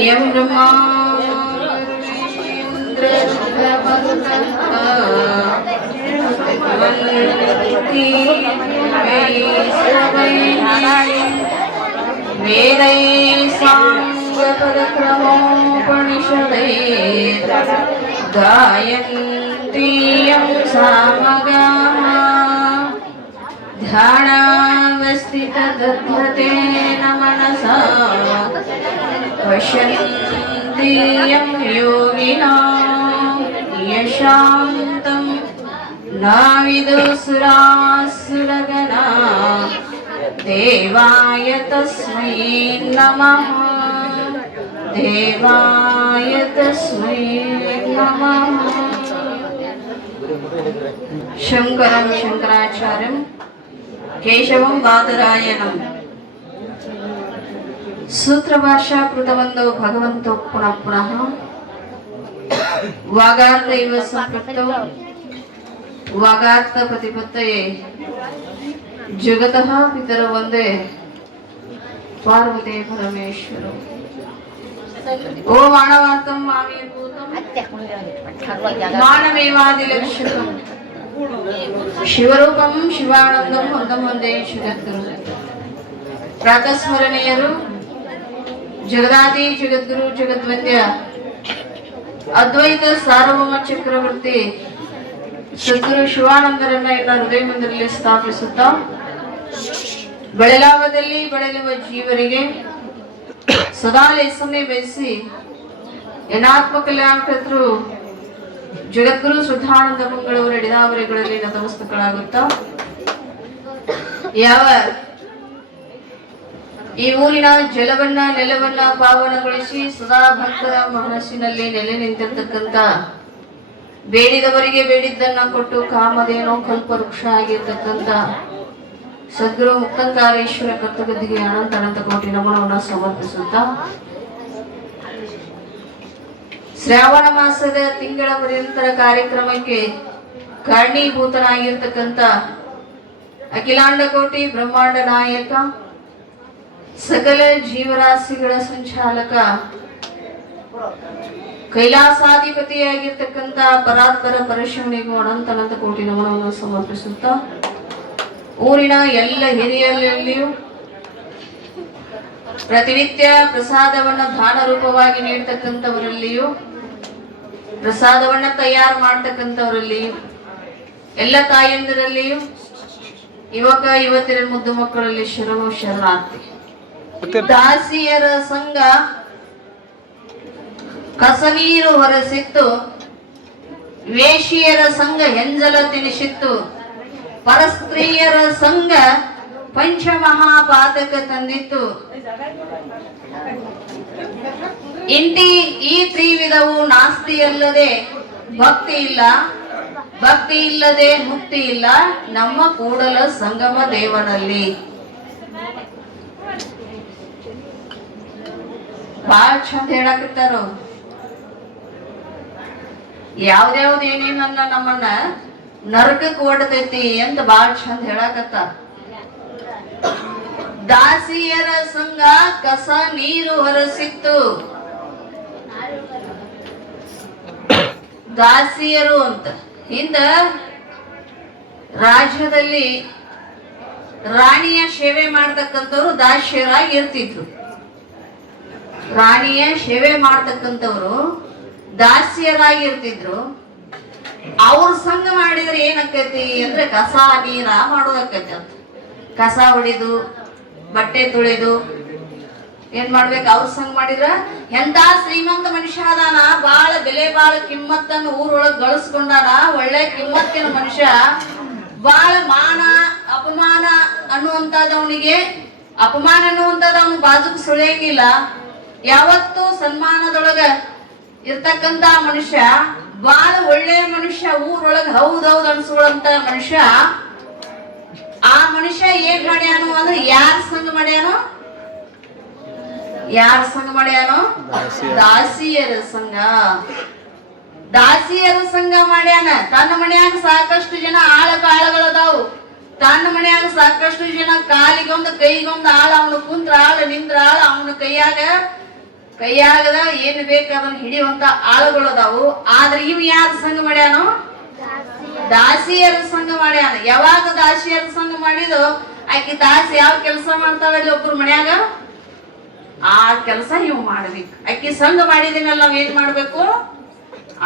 यं ब्रह्मा वेदैः साङ्गपदक्रमोपनिषदैः गायन्ति यं सामगाः ध्यानावस्थितदधतेन मनसा पश्यन्ति यं योगिनः यशान्तं न विदुसुरासुरगणाः देवाय तस्मै नमः देवाय तस्मै नमः। शंकरं शंकराचार्यं केशवं बादरायणं सूत्रभाषा कृतवन्तौ भगवन्तौ पुनः पुनः वागार्थ इव सम्पृक्तौ वागार्थ प्रतिपत्तये जगतः पितरौ वन्दे पार्वती परमेश्वरौ। ओ मानवार्थं मामेभूतं मानमेवादिलक्ष्यकं शिवरूपं शिवानन्दं वन्दं वन्दे जगद्गुरुं। ಪ್ರಾತಸ್ಮರಣೀಯರು ಜಗದಾದಿ ಜಗದ್ಗುರು ಜಗದ್ವಂದ್ಯ ಅದ್ವೈತ ಸಾರ್ವಭೌಮ ಚಕ್ರವರ್ತಿ ಸದ್ಗುರು ಶಿವಾನಂದರನ್ನ ಎಲ್ಲ ಹೃದಯ ಮಂದಿರದಲ್ಲಿ ಸ್ಥಾಪಿಸುತ್ತಾ ಬೆಳಲಾವದಲ್ಲಿ ಬೆಳೆಯುವ ಜೀವರಿಗೆ ಸದಾ ಲೇಸನ್ನೇ ಬಯಸಿ ಎನಾತ್ಮ ಕಲ್ಯಾಣಕರ್ತರು ಜಗದ್ಗುರು ಸುಧಾನಂದ ಮಂಗಳವರ ಎಡಿದಾವರೆಗಳಲ್ಲಿ ನತಮಸ್ತಕಗಳಾಗುತ್ತಾ ಯಾವ ಈ ಊರಿನ ಜಲವನ್ನ ನೆಲವನ್ನ ಪಾವನಗೊಳಿಸಿ ಸದಾ ಭಕ್ತರ ಮನಸ್ಸಿನಲ್ಲಿ ನೆಲೆ ನಿಂತಿರ್ತಕ್ಕಂಥ ಬೇಡಿದವರಿಗೆ ಬೇಡಿದ್ದನ್ನ ಕೊಟ್ಟು ಕಾಮಧೇನೋ ಕಲ್ಪವೃಕ್ಷ ಆಗಿರ್ತಕ್ಕಂಥ ಸದ್ಗುರು ಮುಕ್ತಾಂಕಾರೇಶ್ವರ ಕರ್ತಗದ್ದಿಗೆ ಅನಂತ ಅನಂತ ಕೋಟಿ ನಮನವನ್ನು ಸಮರ್ಪಿಸುತ್ತಾ ಶ್ರಾವಣ ಮಾಸದ ತಿಂಗಳ ಪರ್ಯಂತರ ಕಾರ್ಯಕ್ರಮಕ್ಕೆ ಕಾರಣೀಭೂತನಾಗಿರ್ತಕ್ಕಂಥ ಅಖಿಲಾಂಡ ಕೋಟಿ ಬ್ರಹ್ಮಾಂಡ ನಾಯಕ ಸಕಲ ಜೀವರಾಶಿಗಳ ಸಂಚಾಲಕ ಕೈಲಾಸಾಧಿಪತಿಯಾಗಿರ್ತಕ್ಕಂಥ ಪರಾತ್ಪರ ಪರಶಿವನಿಗೂ ಅನಂತ ಅನಂತ ಕೋಟಿ ನಮನವನ್ನು ಸಮರ್ಪಿಸುತ್ತಾ ಊರಿನ ಎಲ್ಲ ಹಿರಿಯರಲ್ಲಿಯೂ ಪ್ರತಿನಿತ್ಯ ಪ್ರಸಾದವನ್ನ ದಾನ ರೂಪವಾಗಿ ನೀಡ್ತಕ್ಕಂಥವರಲ್ಲಿಯೂ ಪ್ರಸಾದವನ್ನ ತಯಾರು ಮಾಡ್ತಕ್ಕಂಥವರಲ್ಲಿಯೂ ಎಲ್ಲ ತಾಯಂದಿರಲ್ಲಿಯೂ ಯುವಕ ಯುವತಿಯರ ಮುದ್ದು ಮಕ್ಕಳಲ್ಲಿ ಶರಣು ಶರಣಾರ್ಥಿ. ದಾಸಿಯರ ಸಂಘ ಕಸನೀರು ಹೊರಸಿತ್ತು, ವೇಷಿಯರ ಸಂಘ ಎಂಜಲ ತಿನಿಸಿತ್ತು, ಪರಸ್ತ್ರೀಯರ ಸಂಘ ಪಂಚಮಹಾಪಾತಕ ತಂದಿತ್ತು. ಇಂಟಿ ಈ ತ್ರಿವಿಧವು ನಾಸ್ತಿ ಅಲ್ಲದೆ ಭಕ್ತಿ ಇಲ್ಲ, ಭಕ್ತಿ ಇಲ್ಲದೆ ಮುಕ್ತಿ ಇಲ್ಲ ನಮ್ಮ ಕೂಡಲ ಸಂಗಮ ದೇವನಲ್ಲಿ. ಬಾಳ ಚಂದ ಹೇಳಕತ್ತಾರ. ಯಾವ್ದ್ಯಾವ್ದು ಏನೇನನ್ನ ನಮ್ಮನ್ನ ನರಕಕ್ಕೆ ಓಡತೈತಿ ಅಂತ ಬಾಳ ಚಂದ ಹೇಳಕತ್ತ. ದಾಸಿಯರ ಸಂಘ ಕಸ ನೀರು ಹೊರಸಿತ್ತು. ದಾಸಿಯರು ಅಂತ ಹಿಂದ ರಾಜ್ಯದಲ್ಲಿ ರಾಣಿಯ ಸೇವೆ ಮಾಡ್ತಕ್ಕಂಥವ್ರು ದಾಸಿಯರಾಗಿ ಇರ್ತಿದ್ರು. ರಾಣಿಯ ಸೇವೆ ಮಾಡ್ತಕ್ಕಂಥವ್ರು ದಾಸಿಯರಾಗಿ ಇರ್ತಿದ್ರು. ಅವ್ರ ಸಂಘ ಮಾಡಿದ್ರೆ ಏನಾಕೈತಿ ಅಂದ್ರೆ ಕಸ ನೀರ ಮಾಡೋದಕ್ಕೈತಿ ಅಂತ. ಕಸ ಹೊಡಿದು ಬಟ್ಟೆ ತೊಳೆದು ಏನ್ ಮಾಡ್ಬೇಕು, ಅವ್ರ ಸಂಘ ಮಾಡಿದ್ರ ಎಂತ ಶ್ರೀಮಂತ ಮನುಷ್ಯ ಅದಾನ, ಬಾಳ ಬೆಲೆ ಬಾಳ ಕಿಮ್ಮತ್ತನ್ನು ಊರೊಳಗ್ ಗಳಿಸ್ಕೊಂಡಾನ, ಒಳ್ಳೆ ಕಿಮ್ಮತ್ತಿನ ಮನುಷ್ಯ, ಬಾಳ ಮಾನ ಅಪಮಾನ ಅನ್ನುವಂಥದ್ದವನಿಗೆ ಅಪಮಾನ ಅನ್ನುವಂಥದ್ದು ಅವನು ಬಾಜುಕ್ ಸುಳಿಯಂಗಿಲ್ಲ. ಯಾವತ್ತು ಸನ್ಮಾನದೊಳಗ ಇರ್ತಕ್ಕಂತ ಮನುಷ್ಯ, ಬಾಳ ಒಳ್ಳೆಯ ಮನುಷ್ಯ, ಊರೊಳಗ ಹೌದೌದ್ ಅನ್ಸ್ಕೊಳ್ಳಂತ ಮನುಷ್ಯ. ಆ ಮನುಷ್ಯ ಏನ್ ಮಾಡ್ಯಾನು ಅಂದ್ರೆ ಯಾರ ಸಂಘ ಮಾಡ್ಯಾನೋ, ಯಾರ ಸಂಘ ಮಾಡ್ಯಾನೋ? ದಾಸಿಯರ ಸಂಘ. ದಾಸಿಯರ ಸಂಘ ಮಾಡ್ಯಾನ. ತನ್ನ ಮನ್ಯಾಗ ಸಾಕಷ್ಟು ಜನ ಆಳಗಳದಾವು. ತನ್ನ ಮನ್ಯಾಗ ಸಾಕಷ್ಟು ಜನ ಕಾಲಿಗೊಂದು ಕೈಗೊಂದು ಆಳ, ಅವನು ಕುಂತ್ರ ಆಳ ನಿಂದ್ರ ಆಳ, ಅವನ ಕೈಯಾಗದ ಏನ್ ಬೇಕು ಅದನ್ನ ಹಿಡಿಯುವಂತ ಆಳುಗಳದಾವು. ಆದ್ರೆ ಇವ್ ಯಾರ ಸಂಘ ಮಾಡ್ಯಾನು? ದಾಸಿಯರ ಸಂಘ ಮಾಡ್ಯಾನ. ಯಾವಾಗ ದಾಸಿಯರ ಸಂಘ ಮಾಡಿದೋ ಆಕಿ ದಾಸಿ ಯಾವ ಕೆಲಸ ಮಾಡ್ತಾಳೆ ಒಬ್ರು ಮನ್ಯಾಗ ಆ ಕೆಲಸ ಇವ್ ಮಾಡ್ಬೇಕು. ಆಕಿ ಸಂಘ ಮಾಡಿದಿನಲ್ಲ ನಾವ್ ಏನ್ ಮಾಡ್ಬೇಕು?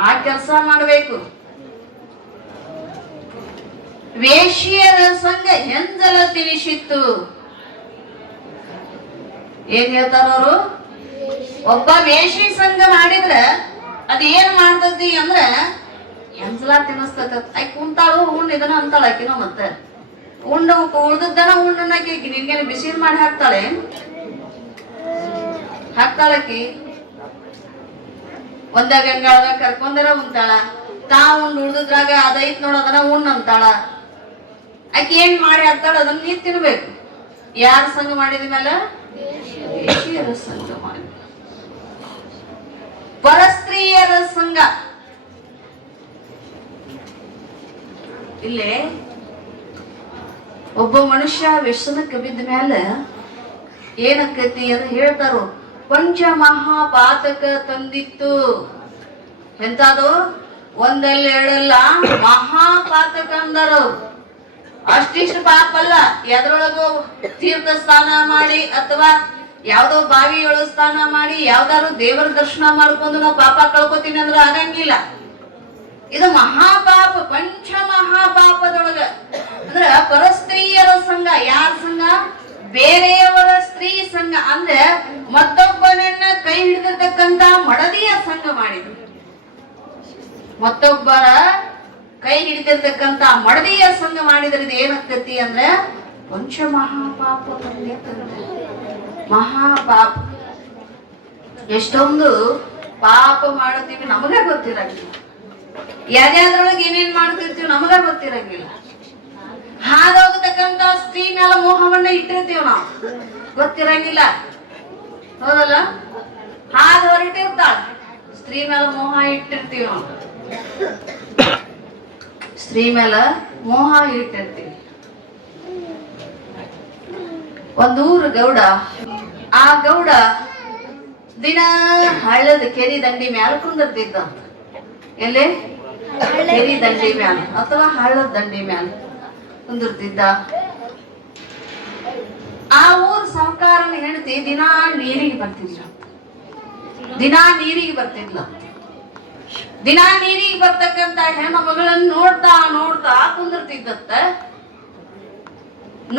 ಆ ಕೆಲಸ ಮಾಡ್ಬೇಕು. ವೇಶ್ಯರ ಸಂಘ ಹೆಂಜಲ ತಿನಿಸಿತ್ತು. ಏನ್ ಹೇಳ್ತಾರ ಅವರು? ಒಬ್ಬ ವೇಷಿ ಸಂಘ ಮಾಡಿದ್ರ ಅದ ಏನ್ ಮಾಡ್ತತಿ ಅಂದ್ರ ಹೆಂಜಲ ತಿನ್ನಿಸ್ತದ. ಆಕಿ ಕುಂತಾಳು ಉಂಡ್ ಇದನ್ನ ಅಂತಾಳ ಆಕಿನ. ಮತ್ತೆ ಉಳ್ದದ್ದನ ಉಂಡನಾಕಿ ನಿನ್ಗೇನು ಬಿಸಿಲ್ ಮಾಡಿ ಹಾಕ್ತಾಳಕಿ. ಒಂದ ಗಂಗಾಳಗ ಕರ್ಕೊಂಡರ ಉಂತಾಳ, ತಾ ಉಂಡ್ ಉಳ್ದ್ರಾಗ ಅದೈತ್ ನೋಡೋದನ್ನ ಉಣ್ಣ್ ಅಂತಾಳ. ಆಕಿ ಏನ್ ಮಾಡಿ ಹಾಕ್ತಾಳ ಅದನ್ನ ನೀ ತಿನ್ಬೇಕು. ಯಾರ ಸಂಘ ಮಾಡಿದ ಮೇಲೆ? ವೇಶ್ಯರ ಸಂಘ ಮಾಡಿ. ಪರಸ್ತ್ರೀಯರ ಸಂಘ. ಇಲ್ಲೇ ಒಬ್ಬ ಮನುಷ್ಯ ವ್ಯಸನಕ್ಕೆ ಬಿದ್ದ ಮೇಲೆ ಏನಕ್ಕತಿ ಅಂತ ಹೇಳ್ತಾರೋ. ಪಂಚ ಮಹಾಪಾತಕ ತಂದಿತ್ತು. ಎಂತದು? ಒಂದಲ್ಲ ಎರಡಲ್ಲ ಮಹಾಪಾತಕ ಅಂದರು. ಅಷ್ಟಿಷ್ಟು ಪಾಪ ಅಲ್ಲ. ಎದ್ರೊಳಗು ತೀರ್ಥ ಸ್ನಾನ ಮಾಡಿ ಅಥವಾ ಯಾವ್ದೋ ಬಾವಿಯೊಳಗೆ ಸ್ನಾನ ಮಾಡಿ ಯಾವ್ದಾದ್ರು ದೇವರ ದರ್ಶನ ಮಾಡ್ಕೊಂಡು ನಾವು ಪಾಪ ಕಳ್ಕೊತೀನಿ ಅಂದ್ರೆ ಆಗಂಗಿಲ್ಲ. ಇದು ಮಹಾಪಾಪ, ಪಂಚ ಮಹಾಪಾಪದೊಳಗ. ಅಂದ್ರ ಪರಸ್ತ್ರೀಯರ ಸಂಘ. ಯಾರ ಸಂಘ? ಬೇರೆಯವರ ಸ್ತ್ರೀ ಸಂಘ. ಅಂದ್ರೆ ಮತ್ತೊಬ್ಬನನ್ನ ಕೈ ಹಿಡಿದಿರ್ತಕ್ಕಂತ ಮಡದಿಯ ಸಂಘ ಮಾಡಿದ್ರು. ಮತ್ತೊಬ್ಬರ ಕೈ ಹಿಡಿದಿರ್ತಕ್ಕಂತ ಮಡದಿಯ ಸಂಘ ಮಾಡಿದ್ರೆ ಇದು ಏನಾಗ್ತತಿ ಅಂದ್ರೆ ಪಂಚ ಮಹಾಪಾಪ. ಮಹಾಪಾಪ. ಎಷ್ಟೊಂದು ಪಾಪ ಮಾಡುತ್ತೀವಿ ನಮಗ ಗೊತ್ತಿರಂಗಿಲ್ಲ. ಯಾರ್ಯಾದ್ರೊಳಗೆ ಏನೇನ್ ಮಾಡ್ತಿರ್ತೀವಿ ನಮಗ ಗೊತ್ತಿರಂಗಿಲ್ಲ. ಹಾದೋಗತಕ್ಕಂತ ಸ್ತ್ರೀ ಮೇಲೆ ಮೋಹವನ್ನ ಇಟ್ಟಿರ್ತೀವಿ ನಾವು, ಗೊತ್ತಿರಂಗಿಲ್ಲ. ಹೌದಲ್ಲ? ಹಾದು ಹೊರಟಿರ್ತಾಳ ಸ್ತ್ರೀ ಮೇಲೆ ಮೋಹ ಇಟ್ಟಿರ್ತೀವಿ ನಾವು. ಸ್ತ್ರೀ ಮೇಲೆ ಮೋಹ ಇಟ್ಟಿರ್ತೀವಿ. ಒಂದೂರು ಗೌಡ. ಆ ಗೌಡ ದಿನ ಹಳ್ಳದ ಕೆರಿ ದಂಡಿ ಮ್ಯಾಲ ಕುಂದಿರ್ತಿದ್ದ. ಎಲ್ಲಿ? ಕೆರಿ ದಂಡಿ ಮ್ಯಾಲ ಅಥವಾ ಹಳ್ಳದ ದಂಡಿ ಮ್ಯಾಲ ಕುಂದಿರ್ತಿದ್ದ. ಆ ಊರ್ ಸಾಹುಕಾರನ ಹೆಂಡತಿ ದಿನಾ ನೀರಿಗೆ ಬರ್ತಿದ್ಲ. ದಿನಾ ನೀರಿಗೆ ಬರ್ತಕ್ಕಂತ ಹೆಣ್ಣು ಮಗಳನ್ನ ನೋಡ್ತಾ ನೋಡ್ತಾ ಕುಂದಿರ್ತಿದ್ದತ್ತ.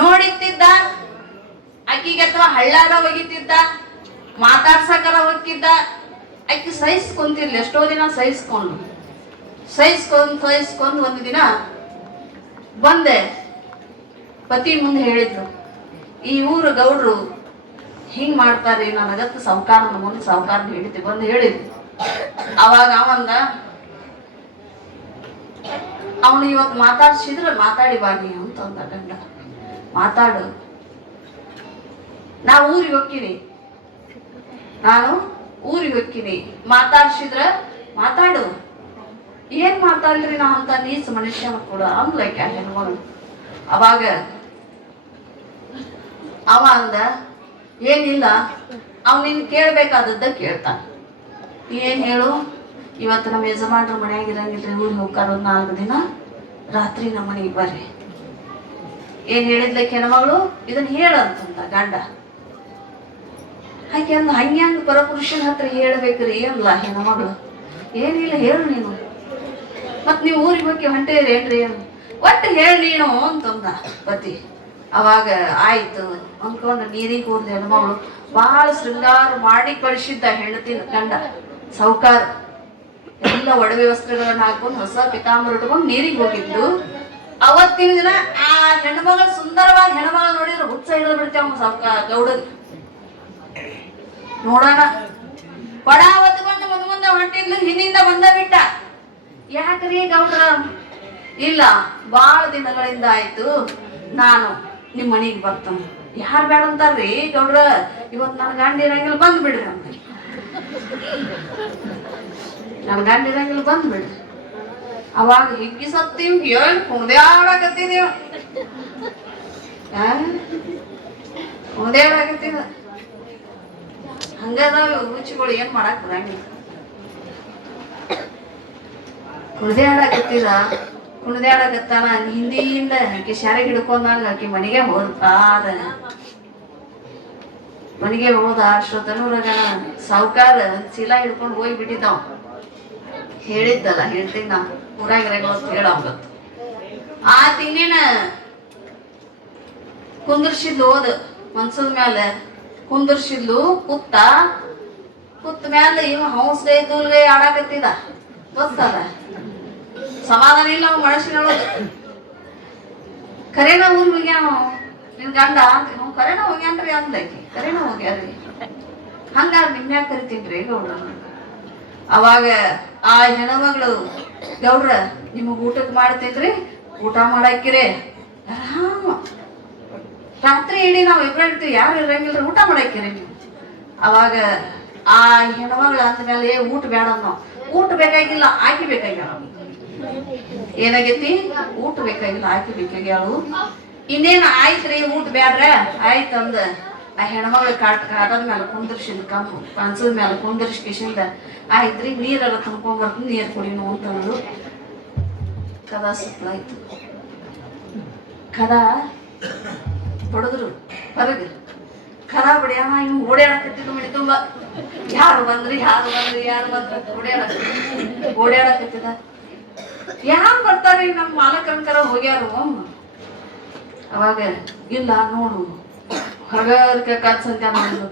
ನೋಡಿತ್ತಿದ್ದ ಅಕ್ಕಿಗೆ ಅಥವಾ ಹಳ್ಳಾರ ಒಗಿತಿದ್ದ, ಮಾತಾಡ್ಸಕರ ಹೋಗಿದ್ದ. ಅಕ್ಕಿ ಸಹಿಸ್ಕೊಂತಿರ್ಲಿ. ಎಷ್ಟೋ ದಿನ ಸಹಿಸ್ಕೊಂಡು ಒಂದು ದಿನ ಬಂದೆ ಪತಿ ಮುಂದೆ ಹೇಳಿದ್ರು, ಈ ಊರು ಗೌಡ್ರು ಹಿಂಗ್ ಮಾಡ್ತಾರ್ರಿ, ನನಗತ್ತು ಸಾಹುಕಾರನ ಮುಂದೆ ಸಾಹುಕಾರನ ಹಿಡಿತಿ ಬಂದು ಹೇಳಿದ್ರು. ಅವಾಗ ಅವನು ಇವತ್ತು ಮಾತಾಡ್ಸಿದ್ರೆ ಮಾತಾಡಿ ಬಾಗಿ ಅಂತಂದ ಗಂಡ. ಮಾತಾಡು, ನಾನು ಊರಿಗೆ ಹೋಗ್ತೀನಿ, ಮಾತಾಡ್ಸಿದ್ರ ಮಾತಾಡು. ಏನ್ ಮಾತಾಡ್ರಿ ನಾ ಅಂತ ನೀಚ ಮನುಷ್ಯನ ಕೂಡ ಅಂದ್ಲೈಕ ಹೆಣ್ಮಗಳು. ಅವಾಗ ಅವ ಅಂದ, ಏನಿಲ್ಲ, ಅವ್ ನಿನ್ ಕೇಳ್ಬೇಕಾದದ್ದ ಕೇಳ್ತಾನ. ಏನ್ ಹೇಳು? ಇವತ್ತು ನಮ್ಮ ಯಜಮಾನ್ರ ಮನ್ಯಾಗ ಇರಂಗಿಲ್ರಿ, ಊರಿಗೆ ಹೋಗ್ತಾರ 4 ದಿನ, ರಾತ್ರಿ ನಮ್ಮ ಮನೆಗೆ ಬರ್ರಿ. ಏನ್ ಹೇಳಿದ್ಲಕ್ಕೆ ಹೆಣ್ಮಗಳು? ಇದನ್ನ ಹೇಳಂತಂದ ಗಂಡ. ಹಾಗೆ ಅಂದ, ಹಂಗ್ಯಾಂಗ ಪರಪುರುಷನ ಹತ್ರ ಹೇಳ್ಬೇಕ್ರಿ ಅನ್ಲ ಹೆಣ್ಮಗಳು. ಏನಿಲ್ಲ, ಹೇಳು ನೀನು. ಮತ್ ನೀವು ಊರಿಗೆ ಹೋಗಿ ಹೊಂಟೇರಿ ಏನ್ರಿ? ಒಟ್ಟು ಹೇಳಿ ನೀನು ಅಂತಂದ ಪತಿ. ಅವಾಗ ಆಯ್ತು ಅಂದ್ಕೊಂಡು ನೀರಿಗೆ ಹೋದ ಹೆಣ್ಮಗಳು. ಬಹಳ ಶೃಂಗಾರ ಮಾಡಿ ಕಳಿಸಿದ್ದ ಹೆಂಡತಿನ ಗಂಡ ಸಾಹುಕಾರ. ಎಲ್ಲ ಒಡವೆ ವಸ್ತ್ರಗಳನ್ನ ಹಾಕೊಂಡು ಹೊಸ ಪಿತಾಂಬರ ಉಟ್ಕೊಂಡು ನೀರಿಗೆ ಹೋಗಿದ್ದು. ಅವತ್ತಿನ ದಿನ ಆ ಹೆಣ್ಮಗಳು, ಸುಂದರವಾದ ಹೆಣ್ಮಗಳು ನೋಡಿದ್ರೆ ಹುಚ್ಚ ಹಿಡಿದು ಬಿಡ್ತೇವ ಸಾಹುಕಾರ ಗೌಡಗ್. ನೋಡೋಣ ಕೊಡ ಹೊತ್ಕೊಂಡು ಮುಂದೆ ಹೊಂಟಿದ್ಲು, ಹಿಂದಿಂದ ಬಂದ ಬಿಟ್ಟ. ಯಾಕ್ರಿ ಗೌಡ್ರ? ಇಲ್ಲ, ಬಾಳ ದಿನಗಳಿಂದ ಆಯ್ತು, ನಾನು ನಿಮ್ ಮನೆಗೆ ಬರ್ತಾನ. ಯಾರು ಬೇಡ ಅಂತಾರ್ರಿ ಗೌಡ್ರ? ಇವತ್ ನನ್ ಗಂಡ ಇರಂಗಿಲ್ಲ, ಬಂದ್ ಬಿಡ್ರಿ ಅಂತ. ನನ್ ಗಂಡ ಇರಂಗಿಲ್ಲ ಬಂದ್ಬಿಡ್ರಿ. ಅವಾಗ ಹಿಗ್ಗಿ ಸತ್ತೀವ್ ಏನ್ ಕುಣ್ದೇ ಆಡಾಕತ್ತಿದೀವ, ಕುಣ್ದೇ ಆಡಾಕತ್ತಿದ. ಹಂಗದಾವ ರುಚಿಗಳು, ಏನ್ ಮಾಡಾಕ್ ಬರಂಗಿಲ್ಲ. ಕುಣ್ದ್ಯಾಡಕತ್ತಿದ, ಕುಣ್ದ್ಯಾಡಕತ್ತಾನ. ಹಿಂದಿಯಿಂದ ಆಕಿ ಶಾರೆಗೆ ಹಿಡ್ಕೊಂಡಾಗ ಆಕಿ ಮನೆಗೆ ಹೋದ. ಮನೆಗೆ ಹೋದ. ಅಷ್ಟೊತ್ತನೂರಾಗ ಸಾವುಕಾರ ಚೀಲ ಹಿಡ್ಕೊಂಡು ಹೋಗಿ ಬಿಟ್ಟಿದ್ದಾವ. ಹೇಳಿದ್ದಲ್ಲ, ಹೇಳ್ತೀನಿ ನಾ ಊರಾಗಿರಾಗ ಹೇಳೋಂಗ. ಆ ತಿನ್ನೇನ ಕುಂದರ್ಸಿದ್ಲು, ಹೋದ ಮನ್ಸದ ಮ್ಯಾಲ ಕುಂದರ್ಸಿದ್ಲು. ಕುತ್ತ ಮ್ಯಾಲ ಇವ ಹೌಸ್ಗೈ ತೂಲ್ಗೈ ಆಡಾಕತ್ತಿದ. ಗೊತ್ತದ, ಸಮಾಧಾನ ಇಲ್ಲ ಅವ್ ಮನಸ್ಸಿನೊಳಗ. ಕರೇನ ಊರ್ ಹೋಗ್ಯಾನ ನಿನ್ ಗಂಡ ಅಂತ. ನಾವು ಕರೇನ ಹೋಗ್ಯಾನ್ರಿ ಅಂದ್ಲೈತಿ. ಕರೇನ ಹೋಗ್ಯಾರ್ರಿ. ಹಂಗಾರ ನಿಮ್ಯಾಗ ಕರಿತೀನ್ರಿ ಗೌಡ್ರ. ಅವಾಗ ಆ ಹೆಣ್ಮಗಳು, ಗೌಡ್ರ ನಿಮಗ್ ಊಟಕ್ಕೆ ಮಾಡ್ತೇನ್ರಿ, ಊಟ ಮಾಡಾಕಿರಿ ಆರಾಮ. ರಾತ್ರಿ ಇಡೀ ನಾವ್ ಇಬ್ರ ಇರ್ತೀವಿ, ಯಾರು ಇರಂಗಿಲ್ರಿ, ಊಟ ಮಾಡಾಕಿರಿ ನೀವು. ಅವಾಗ ಆ ಹೆಣ್ಮಗಳು ಅಂದ್ಮೇಲೆ ಊಟ ಬೇಡ ನಾವು. ಊಟ ಬೇಕಾಗಿಲ್ಲ, ಆಕಿ ಬೇಕಾಗ್ಯಾಳ. ಏನಾಗೈತಿ? ಊಟ ಬೇಕಾಗಿಲ್ಲ, ಆಕಿ ಬೇಕಾಗ್ಯಾಳು. ಇನ್ನೇನು ಆಯ್ತ್ರಿ, ಊಟ ಬ್ಯಾಡ್ರ ಆಯ್ತಂದ ಆ ಹೆಣ್ಮಗಳು ಕಾಟದ ಮೇಲೆ ಕುಂದರ್ಸಿದ್, ಕಂಪು ಕನ್ಸದ ಮೇಲೆ ಕುಂದರ್ಸಿ ಕಿಶಿಂದ, ಆಯ್ತ್ರಿ ನೀರೆಲ್ಲ ತುಂಬ್ಕೊಂಡ್ಬರ್ತೀನಿ, ನೀರ್ ಕುಡಿನು ಅಂತಂದ್ರು. ಕದ ಸುತ್ತಲಾಯ್ತು. ಕದ ಬಡದ್ರು ಹೊರಗೆ. ಕದ ಬಡಿಯಾನ ಇವ್ ಓಡಾಡಕತ್ತಿದ್ದು ಮಣಿ ತುಂಬ. ಯಾರು ಬಂದ್ರಿ ಓಡಾಡಕತ್ತಿದ. ಯಾರು ಬರ್ತಾರ್ರಿ, ನಮ್ಮ ಮಾಲಕರಂಕರ ಹೋಗ್ಯಾರು. ಅವಾಗ ಇಲ್ಲ ನೋಡು ಹೊರಗ ಕತ್ಸಂತ ನಮ್ದು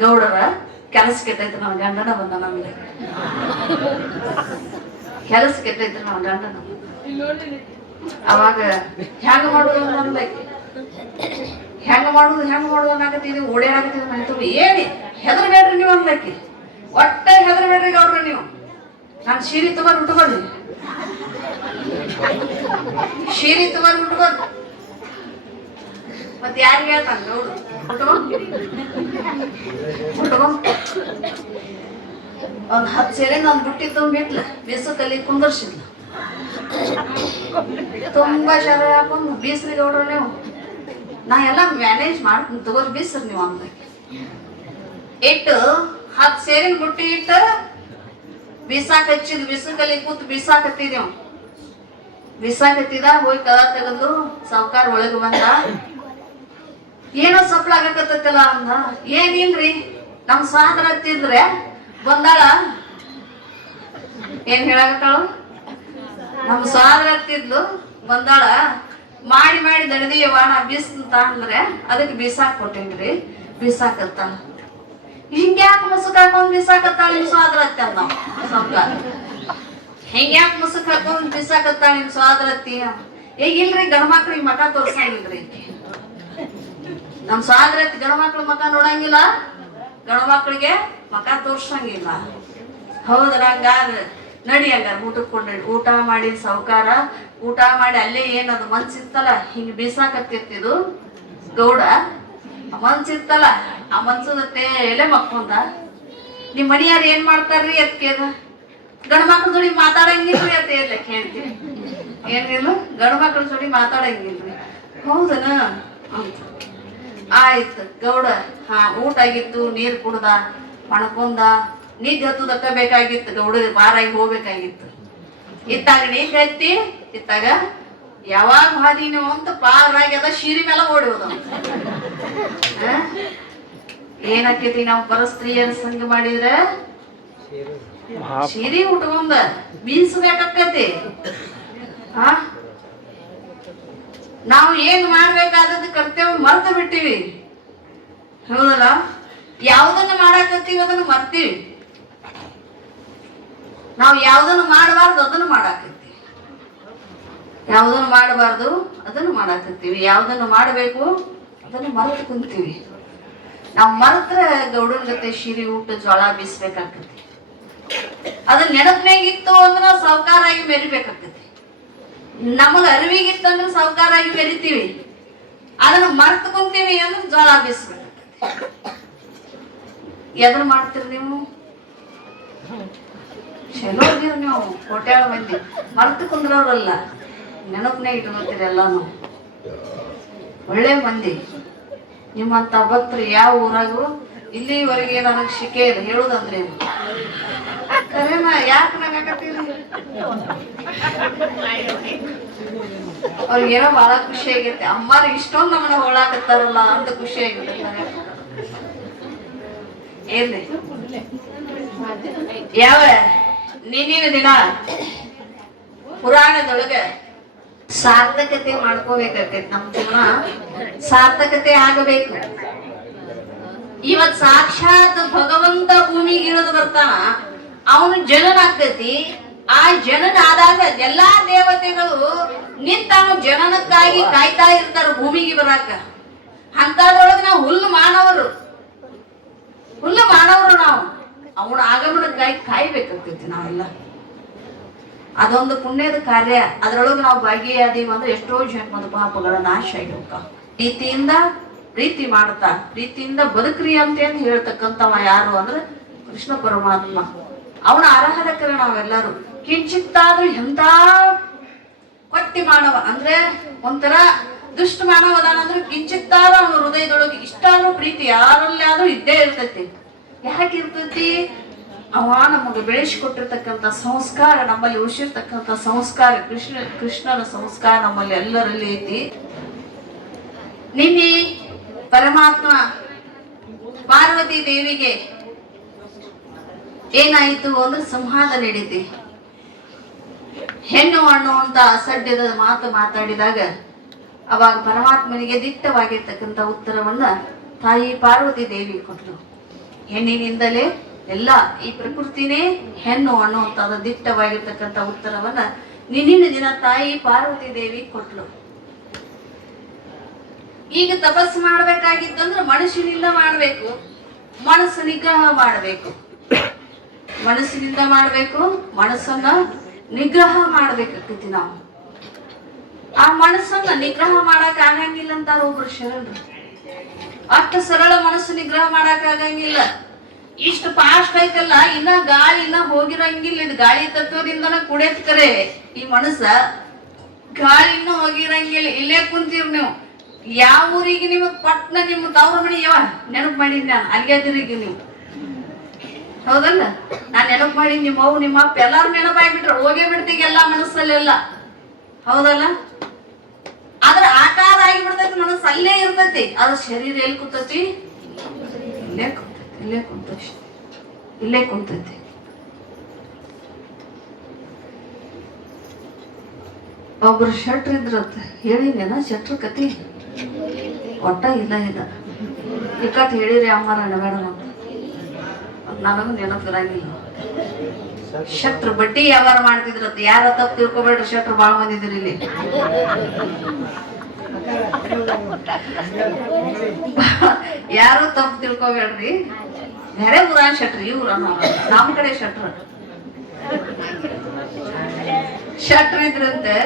ಗೌಡರ ಕೆಲಸ ಕೆಟ್ಟೈತೆ, ನಮ್ಮ ಗಂಡನ ಬಂದ ನಮ್ಗೆ ಕೆಲಸ ಕೆಟ್ಟೈತೆ, ನಮ್ಮ ಗಂಡನ. ಅವಾಗ ಹೆಂಗ ಮಾಡುದು ಅಂದ್ಲೈತಿ. ಹೆಂಗ ಮಾಡುದು ಅನ್ನಕತ್ತಿದ್ವಿ. ಓಡಾಡಕತ್ತಿದ್ ಮನೆ ತುಂಬ. ಏನಿ ಹೆದರ್ಬೇಡ್ರಿ ನೀವು ಅಂದ್ಲೈತಿ. ಒಟ್ಟ ಹೆದರ್ಬೇಡ್ರಿ ಗೌಡ್ರ ನೀವು. ನಾನು ಶೀರಿ ತುಮಾರ್ ಉಟ್ಕೊಳ್ರಿ, ಶೀರಿ ತುಮಾರ್ ಉಟ್ಕೊಳ್ರಿ. ಮತ್ ಯಾರಿಗೆ ಹೇಳ್ತಾನ ಗೌಡ್ರು? ಒಂದ್ 10 ಸೇರಿನ ಒಂದ್ ಬುಟ್ಟಿ ತುಂಬಿಟ್ಲ, ಬೀಸಕಲ್ಲಿ ಕುಂದರ್ಸಿದ್ಲ. ತುಂಬಾ ಶರ ಹಾಕೊಂಡ್ ಬೀಸ್ರಿ ಗೌಡ್ರ ನೀವು, ನಾ ಎಲ್ಲ ಮ್ಯಾನೇಜ್ ಮಾಡ್ತೀನಿ ತಗೋರಿ, ಬೀಸ್ರಿ ನೀವು ಅಂದ. ಇಟ್ಟು 10 ಸೇರಿನ ಬುಟ್ಟಿ ಇಟ್ಟು ಬೀಸಾಕ್ ಹಚ್ಚಿದ್. ಬೀಸಕಲ್ಲಿ ಕೂತ್ ಬೀಸಾಕತ್ತಿದೇವ್. ಬೀಸಾಕತ್ತಿದ. ಹೋಗಿ ಕದ ತೆಗೆದು ಸಾವುಕಾರ ಒಳಗೆ ಬಂದ. ಏನೋ ಸಪ್ಲಾಗತ್ತಲ್ಲ ಅಂದ. ಏನಿಲ್ರಿ, ನಮ್ ಸಾದ್ರ ಹತ್ತಿದ್ರೆ ಬಂದಾಳ. ಏನ್ ಹೇಳಾಕತ್ತಾಳು? ನಮ್ ಸಾದ್ರ ಹತ್ತಿದ್ಲು ಬಂದಾಳ. ಮಾಡಿ ದಣದಿಯವ್ವ ನಾ ಬೀಸ್ತ ಅಂದ್ರೆ ಅದಕ್ಕೆ ಬೀಸಾಕ್ ಕೊಟ್ಟೇನ್ರಿ, ಬೀಸಾಕತ್ತ. ಹಿಂಗ್ಯಾಕ ಮುಸುಕ್ ಹಾಕೊಂಡ್ ಬೀಸಾಕತ್ತಾಳ ನಿಮ್ ಸ್ವಾದ್ರ ಹತ್ತಿ ಅಂದ ನಾವ್ ಸಾವುಕಾರ. ಹಿಂಗ್ಯಾಕ ಮುಸುಕ್ ಹಾಕೊಂಡ್ ಬೀಸಾಕತ್ತಾಳ ನಿಮ್ ಸ್ವಾದ್ರ ಹತ್ತಿ. ಈಗಿಲ್ರಿ ಗಂಡ್ಮಕ್ಳಿಗೆ ಮಠ ತೋರ್ಸಂಗಿಲ್ರಿ. ನಮ್ ಸ್ವಾದ್ರ ಹತ್ತಿ ಗಂಡ್ಮಕ್ಳು ಮಠ ನೋಡಂಗಿಲ್ಲ, ಗಂಡ್ಮಕ್ಳಿಗೆ ಮಠ ತೋರ್ಸಂಗಿಲ್ಲ. ಹೌದ್ರ? ಹಂಗಾದ್ರೆ ನಡಿ ಹಂಗಾರ ಊಟಕ್ಕೆ ಕೊಂಡ್ರಿ. ಊಟ ಮಾಡಿ ಸಾವುಕಾರ ಊಟ ಮಾಡಿ ಅಲ್ಲೇ ಏನದು ಮನ್ಸಿತ್ತಲ್ಲ ಹಿಂಗ್ ಬೀಸಾಕತ್ತಿರ್ತಿದು ಗೌಡ. ಮನ್ಸಿತ್ತಲ್ಲ ಆ ಮನ್ಸದತ್ತೆ ಎಲೆ ಮಕ್ಕೊಂದ. ನಿಮ್ ಮನಿಯಾರ ಏನ್ ಮಾಡ್ತಾರ್ರಿ ಅದ್ಕೇದ? ಗಂಡ್ಮಕ್ಳ ಜೋಡಿ ಮಾತಾಡಂಗಿಲ್ರಿ ಅತ್ತ ಎಲ್ಲ ಕೇಳ್ತೀವಿ. ಏನಿಲ್ಲ, ಗಂಡ್ಮಕ್ಳ ಜೋಡಿ ಮಾತಾಡಂಗಿಲ್ರಿ. ಹೌದನ ಅಂತ. ಆಯ್ತು ಗೌಡ. ಊಟ ಆಗಿತ್ತು, ನೀರ್ ಕುಡ್ದ, ಮಣ್ಕೊಂದ, ನಿದ್ದೆ ಹತ್ತದಕ್ಕ ಬೇಕಾಗಿತ್ತು. ಗೌಡ ಬಾರಾಗಿ ಹೋಗ್ಬೇಕಾಗಿತ್ತು. ಇತ್ತಾಗ ನಿದ್ದೆ ಹತ್ತಿ, ಇತ್ತಾಗ ಯಾವಾಗ ಹಾದಿನೋ ಅಂತ ಪಾರಾಗ್ಯದ. ಶೀರಿ ಮೇಲೆ ಓಡಿ ಹೋದ. ಏನಾಕೈತಿ? ನಾವು ಪರಸ್ತ್ರೀಯರ ಸಂಘ ಮಾಡಿದ್ರೆ ಶೀರಿ ಉಟ್ಕೊಂಡ ಬೀಸಬೇಕಾಕತಿ. ನಾವು ಏನ್ ಮಾಡ್ಬೇಕಾದದ್ದು ಕರ್ತವ್ಯ ಮರ್ತು ಬಿಟ್ಟಿವಿ. ಹೌದಲ್ಲ? ಯಾವ್ದನ್ನ ಮಾಡಾಕತ್ತೀವಿ ಅದನ್ನ ಮರ್ತೀವಿ. ನಾವು ಯಾವ್ದನ್ನು ಮಾಡಬಾರ್ದು ಅದನ್ನು ಮಾಡಾಕತ್ತೀವಿ. ಯಾವ್ದನ್ನು ಮಾಡಬಾರ್ದು ಅದನ್ನು ಮಾಡಾಕತ್ತೀವಿ. ಯಾವ್ದನ್ನು ಮಾಡಬೇಕು ಅದನ್ನು ಮರೆತು ಕುಂತೀವಿ. ನಾವು ಮರೆತ್ರ ಗೌಡನ ಗತೆ ಶೀರಿ ಊಟ ಜ್ವಾಳ ಬೀಸ್ಬೇಕಾಗ್ತೈತಿ. ಅದನ್ನ ನೆನಪಿನಾಗಿತ್ತು ಅಂದ್ರೆ ಸಾವುಕಾರಾಗಿ ಮೆರಿಬೇಕಾಗ್ತೈತಿ. ನಮಗ ಅರಿವಿಗಿತ್ತು ಅಂದ್ರೆ ಸಾವುಕಾರಾಗಿ ಮೆರಿತೀವಿ. ಅದನ್ನ ಮರ್ತು ಕುಂತೀವಿ ಅಂದ್ರೆ ಜ್ವಾಳ ಬೀಸ್ಬೇಕಾಗ್ತೈತಿ. ಎದ್ರ ಮಾಡ್ತೀರಿ ನೀವು? ಚಲೋ ಇದೀರಿ ನೀವು, ಕೋಟ್ಯಾಳ ಮಂದಿ ಮರ್ತು ಕುಂದ್ರವ್ರಲ್ಲ, ನೆನಪನೇ ಇಟ್ಕೊತೀರಿ ಎಲ್ಲಾನು. ಒಳ್ಳೆ ಮಂದಿ ನಿಮ್ಮಂತ ಭಕ್ತರು ಯಾವ ಊರಾಗೂ ಇಲ್ಲಿವರೆಗೆ ನನಗೆ ಶಿಕೆ ಇಲ್ಲ. ಹೇಳುದಂದ್ರೆ ಕರೆನ ಯಾಕೆ ನಗಾಕತ್ತೀರಿ? ಅವ್ರಿಗೇನೋ ಬಹಳ ಖುಷಿ ಆಗೈತೆ, ಅಮ್ಮಾರ ಇಷ್ಟೊಂದು ನಮ್ಮನ್ನ ಹೊಳಾಕತ್ತಾರಲ್ಲ ಅಂತ ಖುಷಿ ಆಗಿದೆ. ಏನ್ರಿ ಯಾವ ನೀನಿನ ದಿನ ಪುರಾಣದೊಳಗೆ ಸಾರ್ಥಕತೆ ಮಾಡ್ಕೋಬೇಕಾಗೈತಿ. ನಮ್ ಜೀವನ ಸಾರ್ಥಕತೆ ಆಗಬೇಕು. ಇವತ್ ಸಾಕ್ಷಾತ್ ಭಗವಂತ ಭೂಮಿಗೆ ಇಳಿದು ಬರ್ತಾನ, ಅವನು ಜನನ ಆಗ್ತೈತಿ. ಆ ಜನನ ಆದಾಗ ಎಲ್ಲಾ ದೇವತೆಗಳು ನಿಂತ ಅವನ ಜನನಕ್ಕಾಗಿ ಕಾಯ್ತಾ ಇರ್ತಾರ ಭೂಮಿಗೆ ಬರಾಕ. ಅಂತದ್ರೊಳಗೆ ನಾವು ಹುಲ್ಲು ಮಾನವರು ನಾವು ಅವನ ಆಗಮನಕ್ಕಾಗಿ ಕಾಯ್ಬೇಕಾಗ್ತೈತಿ ನಾವೆಲ್ಲ. ಅದೊಂದು ಪುಣ್ಯದ ಕಾರ್ಯ. ಅದ್ರೊಳಗೆ ನಾವು ಭಾಗಿಯಾದೀವಿ ಅಂದ್ರೆ ಎಷ್ಟೋ ಜನ್ಮದ ಪಾಪಗಳ ನಾಶ ಆಗಿರುತ್ತ. ಪ್ರೀತಿಯಿಂದ ಪ್ರೀತಿ ಮಾಡ್ತಾ ಪ್ರೀತಿಯಿಂದ ಬದುಕ್ರಿ ಅಂತ ಹೇಳ್ತಕ್ಕಂಥವ ಯಾರು ಅಂದ್ರೆ ಕೃಷ್ಣ ಪರಮಾತ್ಮ. ಅವನ ಆರಾಧಕರ ನಾವೆಲ್ಲರೂ. ಕಿಂಚಿತ್ತಾದ್ರೂ ಎಂತ ಕೊಟ್ಟಿ ಮಾನವ ಅಂದ್ರೆ ಒಂಥರ ದುಷ್ಟ ಮಾನವ ಅದಾನಂದ್ರೆ ಕಿಂಚಿತ್ತಾದ್ರೂ ಅವನ ಹೃದಯದೊಳಗೆ ಇಷ್ಟಾದ್ರೂ ಪ್ರೀತಿ ಯಾರಲ್ಲಿ ಆದ್ರೂ ಇದ್ದೇ ಇರ್ತೈತಿ. ಯಾಕೆ ಇರ್ತೈತಿ? ಅವ ನಮಗೆ ಬೆಳೆಸಿಕೊಟ್ಟಿರ್ತಕ್ಕಂಥ ಸಂಸ್ಕಾರ, ನಮ್ಮಲ್ಲಿ ಉಳಿಸಿರ್ತಕ್ಕಂಥ ಸಂಸ್ಕಾರ, ಕೃಷ್ಣನ ಸಂಸ್ಕಾರ ನಮ್ಮಲ್ಲಿ ಎಲ್ಲರಲ್ಲಿ ಐತಿ. ನಿನ್ನೆ ಪರಮಾತ್ಮ ಪಾರ್ವತಿ ದೇವಿಗೆ ಏನಾಯಿತು ಅಂದ್ರೆ ಸಂವಾದ ನಡೀತಿ. ಹೆಣ್ಣು ಹಣ್ಣು ಅಂತ ಅಸಡ್ಯದ ಮಾತು ಮಾತಾಡಿದಾಗ ಅವಾಗ ಪರಮಾತ್ಮನಿಗೆ ದಿಟ್ಟವಾಗಿರ್ತಕ್ಕಂಥ ಉತ್ತರವನ್ನ ತಾಯಿ ಪಾರ್ವತಿ ದೇವಿ ಕೊಟ್ಲು. ಹೆಣ್ಣಿನಿಂದಲೇ ಎಲ್ಲ ಈ ಪ್ರಕೃತಿನೇ ಹೆಣ್ಣು ಅನ್ನುವಂತ ದಿಟ್ಟವಾಗಿರ್ತಕ್ಕಂಥ ಉತ್ತರವನ್ನ ನಿನ್ನಿನ ದಿನ ತಾಯಿ ಪಾರ್ವತಿ ದೇವಿ ಕೊಟ್ಲು. ಈಗ ತಪಸ್ಸು ಮಾಡ್ಬೇಕಾಗಿತ್ತಂದ್ರೆ ಮನುಷ್ಯನಿಂದ ಮಾಡ್ಬೇಕು, ಮನಸ್ಸು ನಿಗ್ರಹ ಮಾಡ್ಬೇಕು. ಮನಸ್ಸಿನಿಂದ ಮಾಡ್ಬೇಕು, ಮನಸ್ಸನ್ನ ನಿಗ್ರಹ ಮಾಡ್ಬೇಕಾಗ್ತೈತಿ ನಾವು. ಆ ಮನಸ್ಸನ್ನ ನಿಗ್ರಹ ಮಾಡಕ್ ಆಗಂಗಿಲ್ಲ ಅಂತಾರ ಒಬ್ರು ಶರಣರು. ಅಷ್ಟು ಸರಳ ಮನಸ್ಸು ನಿಗ್ರಹ ಮಾಡಕ್ ಆಗಂಗಿಲ್ಲ. ಇಷ್ಟು ಫಾಸ್ಟ್ ಐತಲ್ಲ, ಇನ್ನ ಗಾಳಿ ಇನ್ನ ಹೋಗಿರಂಗಿಲ್ಲ. ಇದು ಗಾಳಿ ತತ್ವದಿಂದನ ಕುಡಿಯತ್ ಕರೆ. ಈ ಮನಸ್ಸ ಗಾಳಿ ಇನ್ನೂ ಹೋಗಿರಂಗಿಲ್ಲ. ಇಲ್ಲೇ ಕುಂತೀರಿ ನೀವು. ಯಾವ ಊರಿಗೆ ನಿಮಗ್ ಪಟ್ನ ನಿಮ್ಮ ತವ್ರ ಮನಿ ಯಾವ ನೆನಪು ಮಾಡಿದ್ ನಾನು ಅಲ್ಲಿಗೆದಿರಿಗೆ ನೀವು. ಹೌದಲ್ಲ? ನಾನ್ ನೆನಪು ಮಾಡಿ ನಿಮ್ಮ ಅವು ನಿಮ್ಮ ಅಪ್ಪ ಎಲ್ಲಾರು ನೆನಪಾಗ್ಬಿಟ್ರೆ ಹೋಗೇ ಬಿಡ್ತೀಗ ಎಲ್ಲಾ ಮನಸ್ಸಲ್ಲೆಲ್ಲ. ಹೌದಲ್ಲ? ಆದ್ರ ಆಕಾರ ಆಗಿಬಿಡ್ತೈತಿ, ಮನಸ್ಸು ಅಲ್ಲೇ ಇರ್ತೈತಿ. ಅದ್ರ ಶರೀರ ಎಲ್ಲಿ ಕೂತೈತಿ? ಇಲ್ಲೇ ಕುಂತೈತಿ. ಒಬ್ರು ಶೆಟ್ರ್ ಇದ್ರತ್ತ ಹೇಳಿನೇನ ಶೆಟ್ರ್ ಕತಿ ಒಟ್ಟ ಇಲ್ಲ ಇಕ್ಕಟ್ ಹೇಳಿರಿ ಅಮ್ಮಾರ ಮೇಡಮ್ ಅಂತ. ನನಗೂ ನೆನಪಿರಂಗಿಲ್ಲ. ಶೆಟ್ರ್ ಬಡ್ಡಿ ವ್ಯವಹಾರ ಮಾಡ್ತಿದ್ರತ್ತ. ಯಾರ ತಪ್ಪು ತಿಳ್ಕೊಬೇಡ್ರಿ, ಶೆಟ್ರ್ ಬಾಳ ಮಂದಿದ್ರಿ ಇಲ್ಲಿ. ಯಾರು ತಪ್ಪು ತಿಳ್ಕೊಬೇಡ್ರಿ. ಬೇರೆ ಊರಾನ ಶೆಟ್ರ್, ಈ ಊರ ನಮ್ ಕಡೆ ಶೆಟ್ರ್ ಇದ್ರಂತೆ.